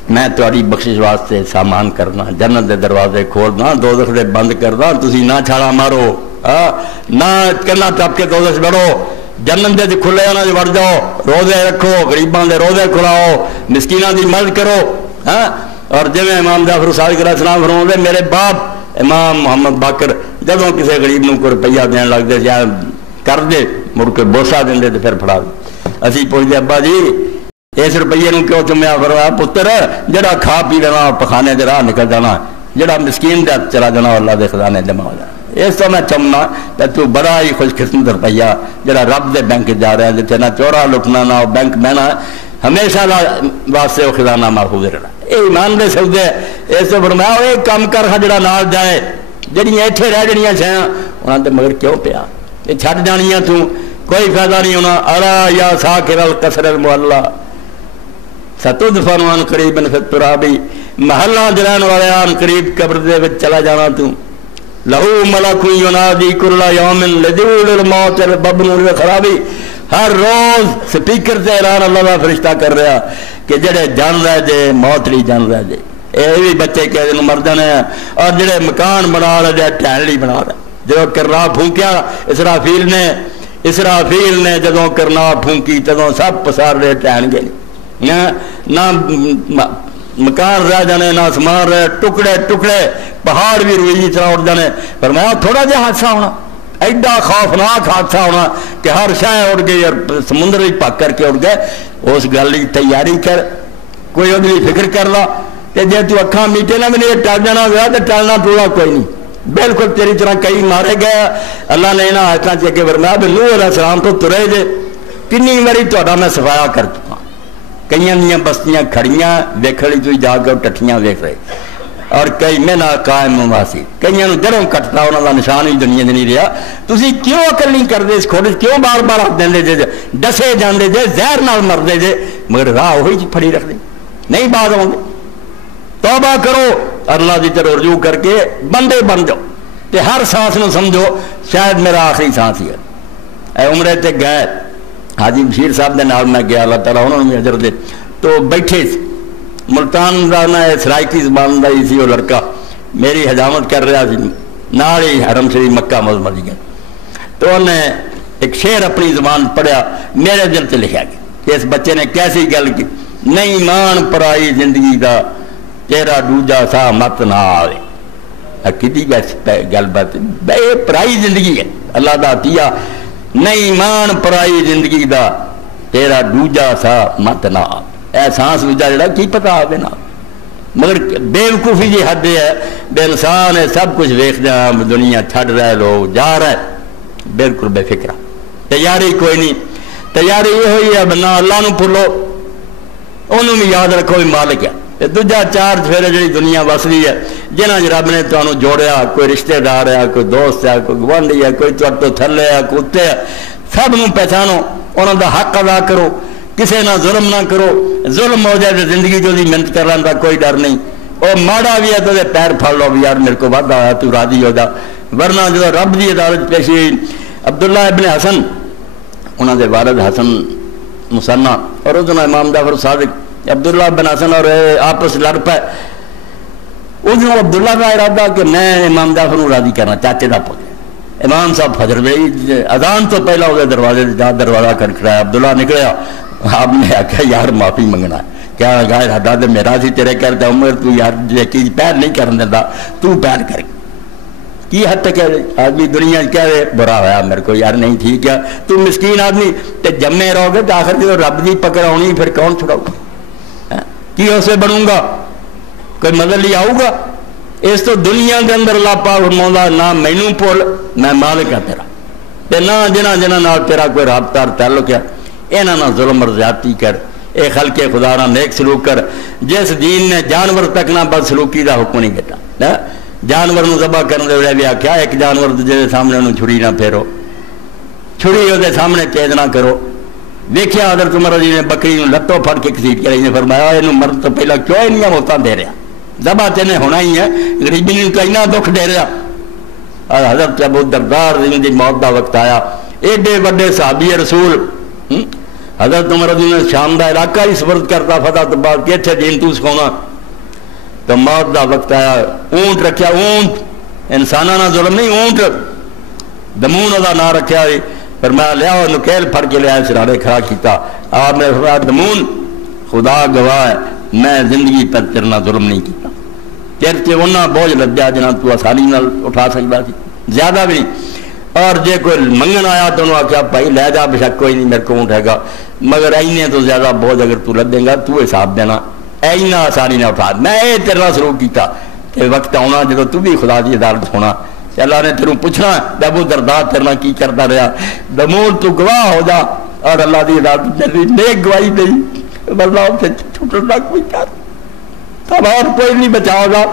میں تاری بخشش واسطے سامان کرنا، جنت دے دروازے کھولنا، دوزخ دے بند کرنا، تسی نہ چھاڑا مارو، نہ کرنا ٹپ کے دوزخ بڑھو، جنت دے کھلے آنا جو بڑھ جاؤ، روزے رکھو، غریبان دے روزے کھلاؤ، مسکینہ دی مدد کرو، اور جو امام جعفر صادق علیہ السلام فرماتے میرے باپ امام محمد باقر جدوں کسی غریب نوں کوئی روپیہ دین لگ دے یا کر دے مڑ کے بوسا دیں تو پھر پڑھا دے، اسی پوچھتے ابا جی اس روپیے نوں کیوں چمیا؟ فرمایا پتر جڑا کھا پی لینا پخانے دے راہ نکل جانا، جڑا مسکین دے چلا جانا اللہ دے خزانے جمع ہو جانا، اس تو میں چمنا تو بڑا ہی خوش قسمت روپیہ جڑا رب دے بینک جا رہا ہے، جتنے نہ چورا لٹنا نہ بینک بہنا، ہمیشہ واسطے وہ خزانہ محفوظ رہنا، یہ ایمان دے سودے۔ اس تو فرمایا وہ کام کر جڑا نال جائے، جڑیاں اتنے رہ جڑیاں چھیاں انہاں تے مگر کیوں پیا، یہ چھڈ جانیاں تو کوئی فائدہ نہیں ہونا۔ الا یا ساکر القصر المعلی ستدفن عن قریب فی التراب، محلہ جلان والے عن قریب قبر دے وچ چلا جانا تو، لہو ملک ینادی کل یوم لذول الموت الببن الخرابی، ہر روز سپیکر سے اعلان اللہ کا فرشتہ کر رہا کہ جڑے جان رہے جے موت لی جان رہے جے، یہ بھی بچے کہ مر جانے ہیں، اور جڑے مکان بنا رہے جے ٹہن لی بنا رہے، جو کرنا پھونکیا اسرافیل نے جدوں کرنا پھونکی تدوں سب پسار رہے ٹہن گئے، نہ مکان رہ جانے نہ آسمان رہے، ٹکڑے ٹکڑے پہاڑ بھی روئی طرح اڑ جانے۔ فرمایا تھوڑا جہا حادثہ ہونا، ایڈا خوفناک حادثہ ہونا کہ ہر شے اڑ گئی اور سمندر بھی پک کر کے اڑ گئے۔ اس گل کی تیاری کر، کوئی اگلی فکر کر لا کہ جی تو اکھاں میٹے نہ بھی ٹل جانا ہوا تو ٹلنا ٹولا کوئی نہیں، بالکل تیری طرح کئی مارے گئے۔ اللہ نے یہاں آیتاں چ کے فرمایا بھی نوح علیہ السلام تو ترے جے، کنی باری تہاڈا میں صفایا کر چکا، کئی دیاں بستیاں کھڑیاں ویکھ لی تھی جا کے ٹٹھیاں ویکھ رہے، اور کئی مہینہ قائم مواسی، کئی جڑوں کٹتا انہوں کا نشان ہی دنیا نہیں رہا۔ تسی کیوں عقل نہیں کرتے اس کھوڑ کیوں بار بار ہاتھ دیں جے ڈسے جاندے جے زہر نال مردے جے، مگر راہ وہی پھڑی رکھ دے نہیں بعد آؤ گے۔ توبہ کرو، اللہ کی طرف رجوع کر کے بندے بن جاؤ، تے ہر سانس نو سمجھو شاید میرا آخری سانس ہی ہے۔ اے عمرے تے گئے حاجی بشیر صاحب دے نال میں گیا، اللہ تعالیٰ انہوں نے اجر دے، تو بیٹھے ملتان کا نہ سرائکی زبان کا ہی سی وہ لڑکا، میری حجامت کر رہا سی، نال ہی حرم شریف مکہ مدینہ، تو انہیں ایک شعر اپنی زبان پڑھیا، میرے دل سے لکھا گیا کہ اس بچے نے کیسی گل کی، نہیں مان پرائی زندگی دا تیرا دوجا سا مت نہ آوے۔ کدی گل بات بے پرائی زندگی ہے اللہ دا عطیہ، نہیں مان پرائی زندگی دا تیرا دوجا سا مت نہ آوے۔ احساس دوجا جڑا کی پتا آوے نہ، مگر بے وقوفی جی حد ہے، بے انسان ہے، سب کچھ ویکھ دیا دنیا چھڈ رہے لوگ جا رہے، بالکل بے فکرہ، تیاری کوئی نہیں۔ تیاری یہ ہوئی ہے بنا اللہ نو بھولو، انہوں بھی یاد رکھو بھی مالک ہے۔ دوجا چار چفیرے جی دنیا وس رہی ہے، جنہاں رب نے تمہیں جوڑیا، کوئی رشتہ دار ہے، کوئی دوست ہے، کوئی گوانڈی ہے، کوئی تو تھلے ہے، کوئی اتنے ہے، سب نو پہچانو، انہوں دا حق ادا کرو، کسی نہ ظلم نہ کرو، ظلم ہو جائے تو زندگی جو دی محنت کرنے کا کوئی ڈر نہیں، وہ ماڑا بھی ہے تو پیر پھڑ لو بھی یار میرے کو وعدہ آیا تو راضی ہو جا. ورنہ جب رب کی عدالت پیش ہوئی عبداللہ ابن حسن انہوں نے والد حسن مسنہ اور اس دن امام جعفر صادق عبداللہ بن حسن اور آپس لڑ پائے. اس دن عبداللہ کا ارادہ کہ میں امام جعفر کو راضی کرنا چاچے کا پوتے. امام صاحب فجر میں اذان تو پہلا وہ دروازے جا دروازہ کھڑکھڑایا. عبداللہ نکلیا. آپ نے آخیا یار معافی منگنا ہے. کیا گائے حداد میرا سی تیرے کرتا عمر تو یار چیز پیر نہیں کرن دیتا تو پیر کر کی حد تک آدمی دنیا کہہ رہے برا ہوا میرے کو یار نہیں ٹھیک ہے تو مسکین آدمی تے جمے رہو گے تو آخر جب رب کی پکڑ آنی پھر کون چھڑاؤ گا کی اسے بنوں گا کوئی مدد لی آؤ گا. اس تو دنیا کے اندر اللہ پاک فرماؤں نہ مینوں بھول میں مالک ہاں تیرا تے نہ جنہ نال تیرا کوئی رابطہ اور تعلق ہے یہاں نہ ظلم اور زیادتی کر اے خلق خدا نہ نیک سلوک کر. جس دین نے جانور تک نہ بد سلوکی دا حکم نہیں دیتا. جانور نو ذبح کرنے دے ویلے بھی آخیا ایک جانور جے سامنے انہوں چھری نہ پھیرو چھری وہ سامنے تیز نہ کرو. دیکھیا حضرت عمر جی نے بکری نو لتوں پھڑ کے گھسیٹ کے نے فرمایا یہ مرن تو پہلا کیوں انیاں موتاں دے رہا ذبح تینے ہونا ہی ہے غریبی نے تو اتنا دکھ دے رہا. حضرت ابو دردار دی موت دا وقت آیا. ایڈے وڈے صحابی رسول حضرت عمر نے شام دا علاقہ ہی سپرد کرتا فتح تو بعد کہ اچھا دین تو سکھاؤنا تو موت دا وقت آیا. اونٹ رکھیا اونٹ انسانہ نہ ظلم نہیں اونٹ دمون دا نہ رکھیا فرمایا لیا نکیل پھڑ کے لیا سرانے کھڑا کیتا. آپ نے فرمایا دمون خدا گواہ ہے میں زندگی پر تیرنا ظلم نہیں کیتا تیر سے انہاں بوجھ لگیا جنا تو آسانی نال اٹھا سکتا سی زیادہ بھی نہیں. اور جے کوئی منگن آیا تو انہوں نے آخیا بھائی لے جا بے شک کوئی نہیں میرے کو اونٹ ہے گا مگر اینے تو زیادہ بوجھ اگر تو لدیں گا تو حساب دینا اینا آسانی نہ اٹھا میں اے تیرا سلوک کیتا کہ وقت آنا جب تو بھی خدا کی عدالت ہونا اللہ نے تیروں پوچھنا ابو دردار تیرنا کی کرتا رہا دمون تو گواہ ہو جا اور اللہ کی عدالت تیری نیک گواہی نہیں ورنہ سے چھوٹنا کوئی کر تب اور کوئی نہیں بچاؤ گا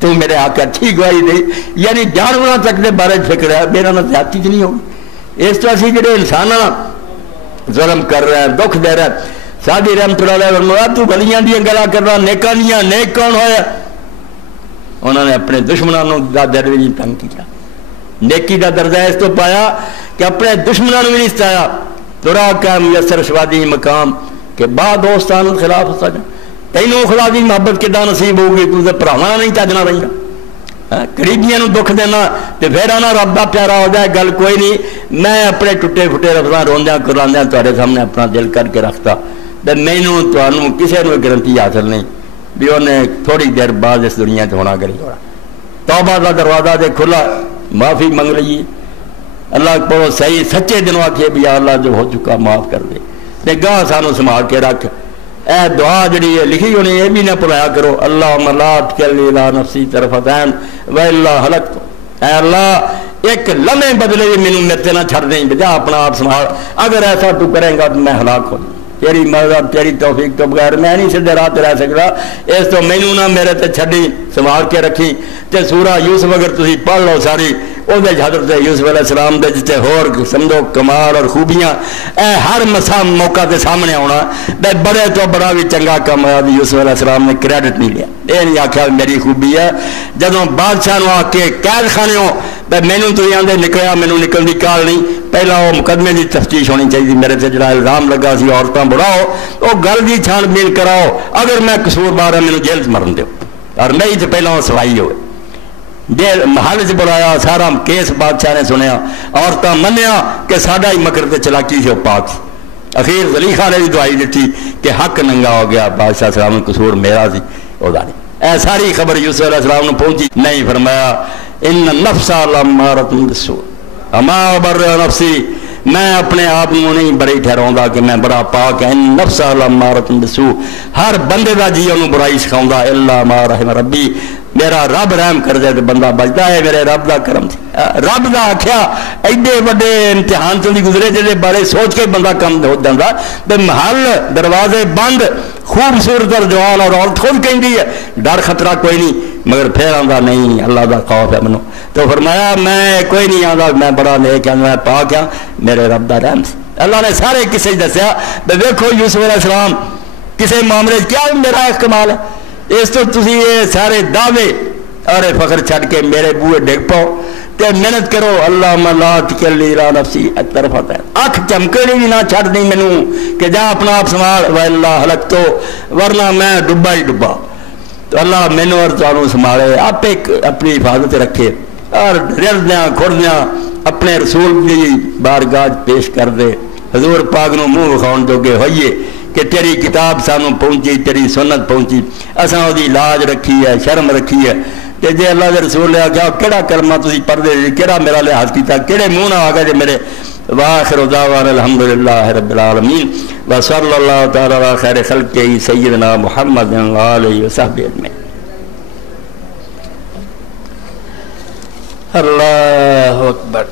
تو میرے آقا اچھی گواہی دے. یعنی جانوروں تک دے بارے فکر ہے میرا نہ زیادتی نہیں ہوگی. اس تو اسی جڑے انسان ظلم کر رہے ہیں دکھ دے رہے ہیں. سادی رحمت اللہ علیہ فرمایا تو گلیاں دیا گلا کر رہا نیکاں دیاں نیک کون ہویا انہوں نے اپنے دشمنوں کا درجہ بھی تنگ کیا. نیکی کا درجہ اس تو پایا کہ اپنے دشمنوں بھی نہیں ستایا. ترا کا میسر شوادی مقام کہ بعد دوستان خلاف ہو سکتا تینوں خدا کی محبت کدا نصیب ہوگی تو پراوانا نہیں چجنا رہا قریبیاں دکھ دینا تو پھر آنا رب کا پیارا ہو جائے گل کوئی نہیں. میں اپنے ٹوٹے پھٹے لفظاں روندیاں کراندیاں تھوڑے سامنے اپنا دل کر کے رکھتا تو مینوں تمہوں کسی نے گرنٹی حاصل نہیں بھی انہیں تھوڑی دیر بعد اس دنیا سے ہونا کری ہونا. توبہ کا دروازہ دے کھلا معافی منگ لیے اللہ کو صحیح سچے دنوں آخیے بھی اللہ جو ہو چکا معاف کر دے گاہ سانو سنبھال کے رکھ. اے دعا جڑی ہے لکھی ہونی یہ بھی نہ بھلایا کرو اللہ لا تکلنی الی نفسی طرفۃ عین والا ہلکت اے اللہ ایک لمحے بدلے بھی مینوں میرے نہ چھڑ دیں بجا اپنا آپ سنبھال اگر ایسا تو کریں گا تو میں ہلاک ہو تیری مدد تیری توفیق تو بغیر میں نہیں سیدھے راہ رہ سکتا. اس تو مینوں نہ میرے تے چھڈی سنبھال کے رکھی. تے سورہ یوسف اگر تسی پڑھ لو ساری وہ حضرت یوسف علیہ السلام دے جتے ہور سمجھو کمال اور خوبیاں اے ہر مسا موقع کے سامنے آنا بڑے تو بڑا بھی چنگا کام ہوا یوسف علیہ السلام نے کریڈٹ نہیں لیا. یہ نہیں آخیا میری خوبی ہے جدوں بادشاہ نو آ کے قید خانے ہو مینوں تو یہ آدھے نکلیا مینوں نکلنے کی کال نہیں پہلا وہ مقدمے کی تفتیش ہونی چاہیے میرے سے جڑا الزام لگا سی عورتیں بڑھاؤ وہ گل کی چھان بین کراؤ اگر میں قصور بار ہے مینوں جیل مرن دو اور نہیں تو پہلا وہ سوائی ہوئے جیل محل چ بلایا سارا کیس بادشاہ نے سنیا عورتیں منیا کہ ساڈا ہی مکر تے چلاکی سے وہ پاک اخیر زلیخا نے بھی دعائی دیتی کہ حق ننگا ہو گیا بادشاہ السلام قصور میرا سی وہ اے ساری خبر یوسف علیہ السلام نے پہنچی نہیں فرمایا ان النفس لامارۃ بالسوء اما ابرئ نفسی میں اپنے آپ کو نہیں بڑی ٹھہراؤں کہ میں بڑا پاک ہے. ان نفس لامارۃ بالسوء ہر بندے کا جی انہوں برائی سکھاؤں الا ما رحم ربی میرا رب رحم کر دے تو بندہ بچتا ہے میرے رب کا کرم سے. رب کا آخیا ایڈے وڈے امتحان چلی گزرے جہاں بارے سوچ کے بندہ کم ہو جاتا تو محل دروازے بند خوبصورت اور جوان اور عورت خود کہتی ہے ڈر خطرہ کوئی نہیں مگر پھر آتا نہیں اللہ کا خوف ہے منو تو فرمایا میں کوئی نہیں آتا میں بڑا نیک ہوں میں پاک ہوں میرے رب کا رحم سے. اللہ نے سارے کسے دسیا تو دیکھو یوسف علیہ السلام کسی معاملے کیا میرا کمال ہے اس تو تسی یہ سارے دعوے اور فخر چھڈ کے میرے بوئے ڈگ پاؤ تے محنت کرو. اللہ لا تکلنی الی نفسی طرف آتا ہے اکھ چمکڑی بھی نہ چھڈ دی مینوں کہ جا اپنا آپ سنبھال واللہ ہلک تو ورنہ میں ڈبا ہی ڈبا. تو اللہ مینوں اور تانوں سنبھالے آپ ایک اپنی حفاظت رکھے اور رلدیاں کھڑدیاں اپنے رسول کی بارگاہ پیش کر دے. حضور پاک نو منہ وکھاؤن جوگے ہوئیے کہ تیری کتاب سانوں پہنچی تیری سنت پہنچی اساں دی لاج رکھی ہے شرم رکھی ہے. تے جے اللہ دے رسول نے آخیا کہڑا کلمہ تسی پڑھدے جی کہڑا میرا لحاظ کیتا کہڑے منہ نہ آ گئے جے میرے. واخر دعوانا الحمدللہ رب العالمین وصلی اللہ تعالی علی خیر خلقہ سیدنا محمد وآلہ وصحبہ اجمعین. اللہ اکبر.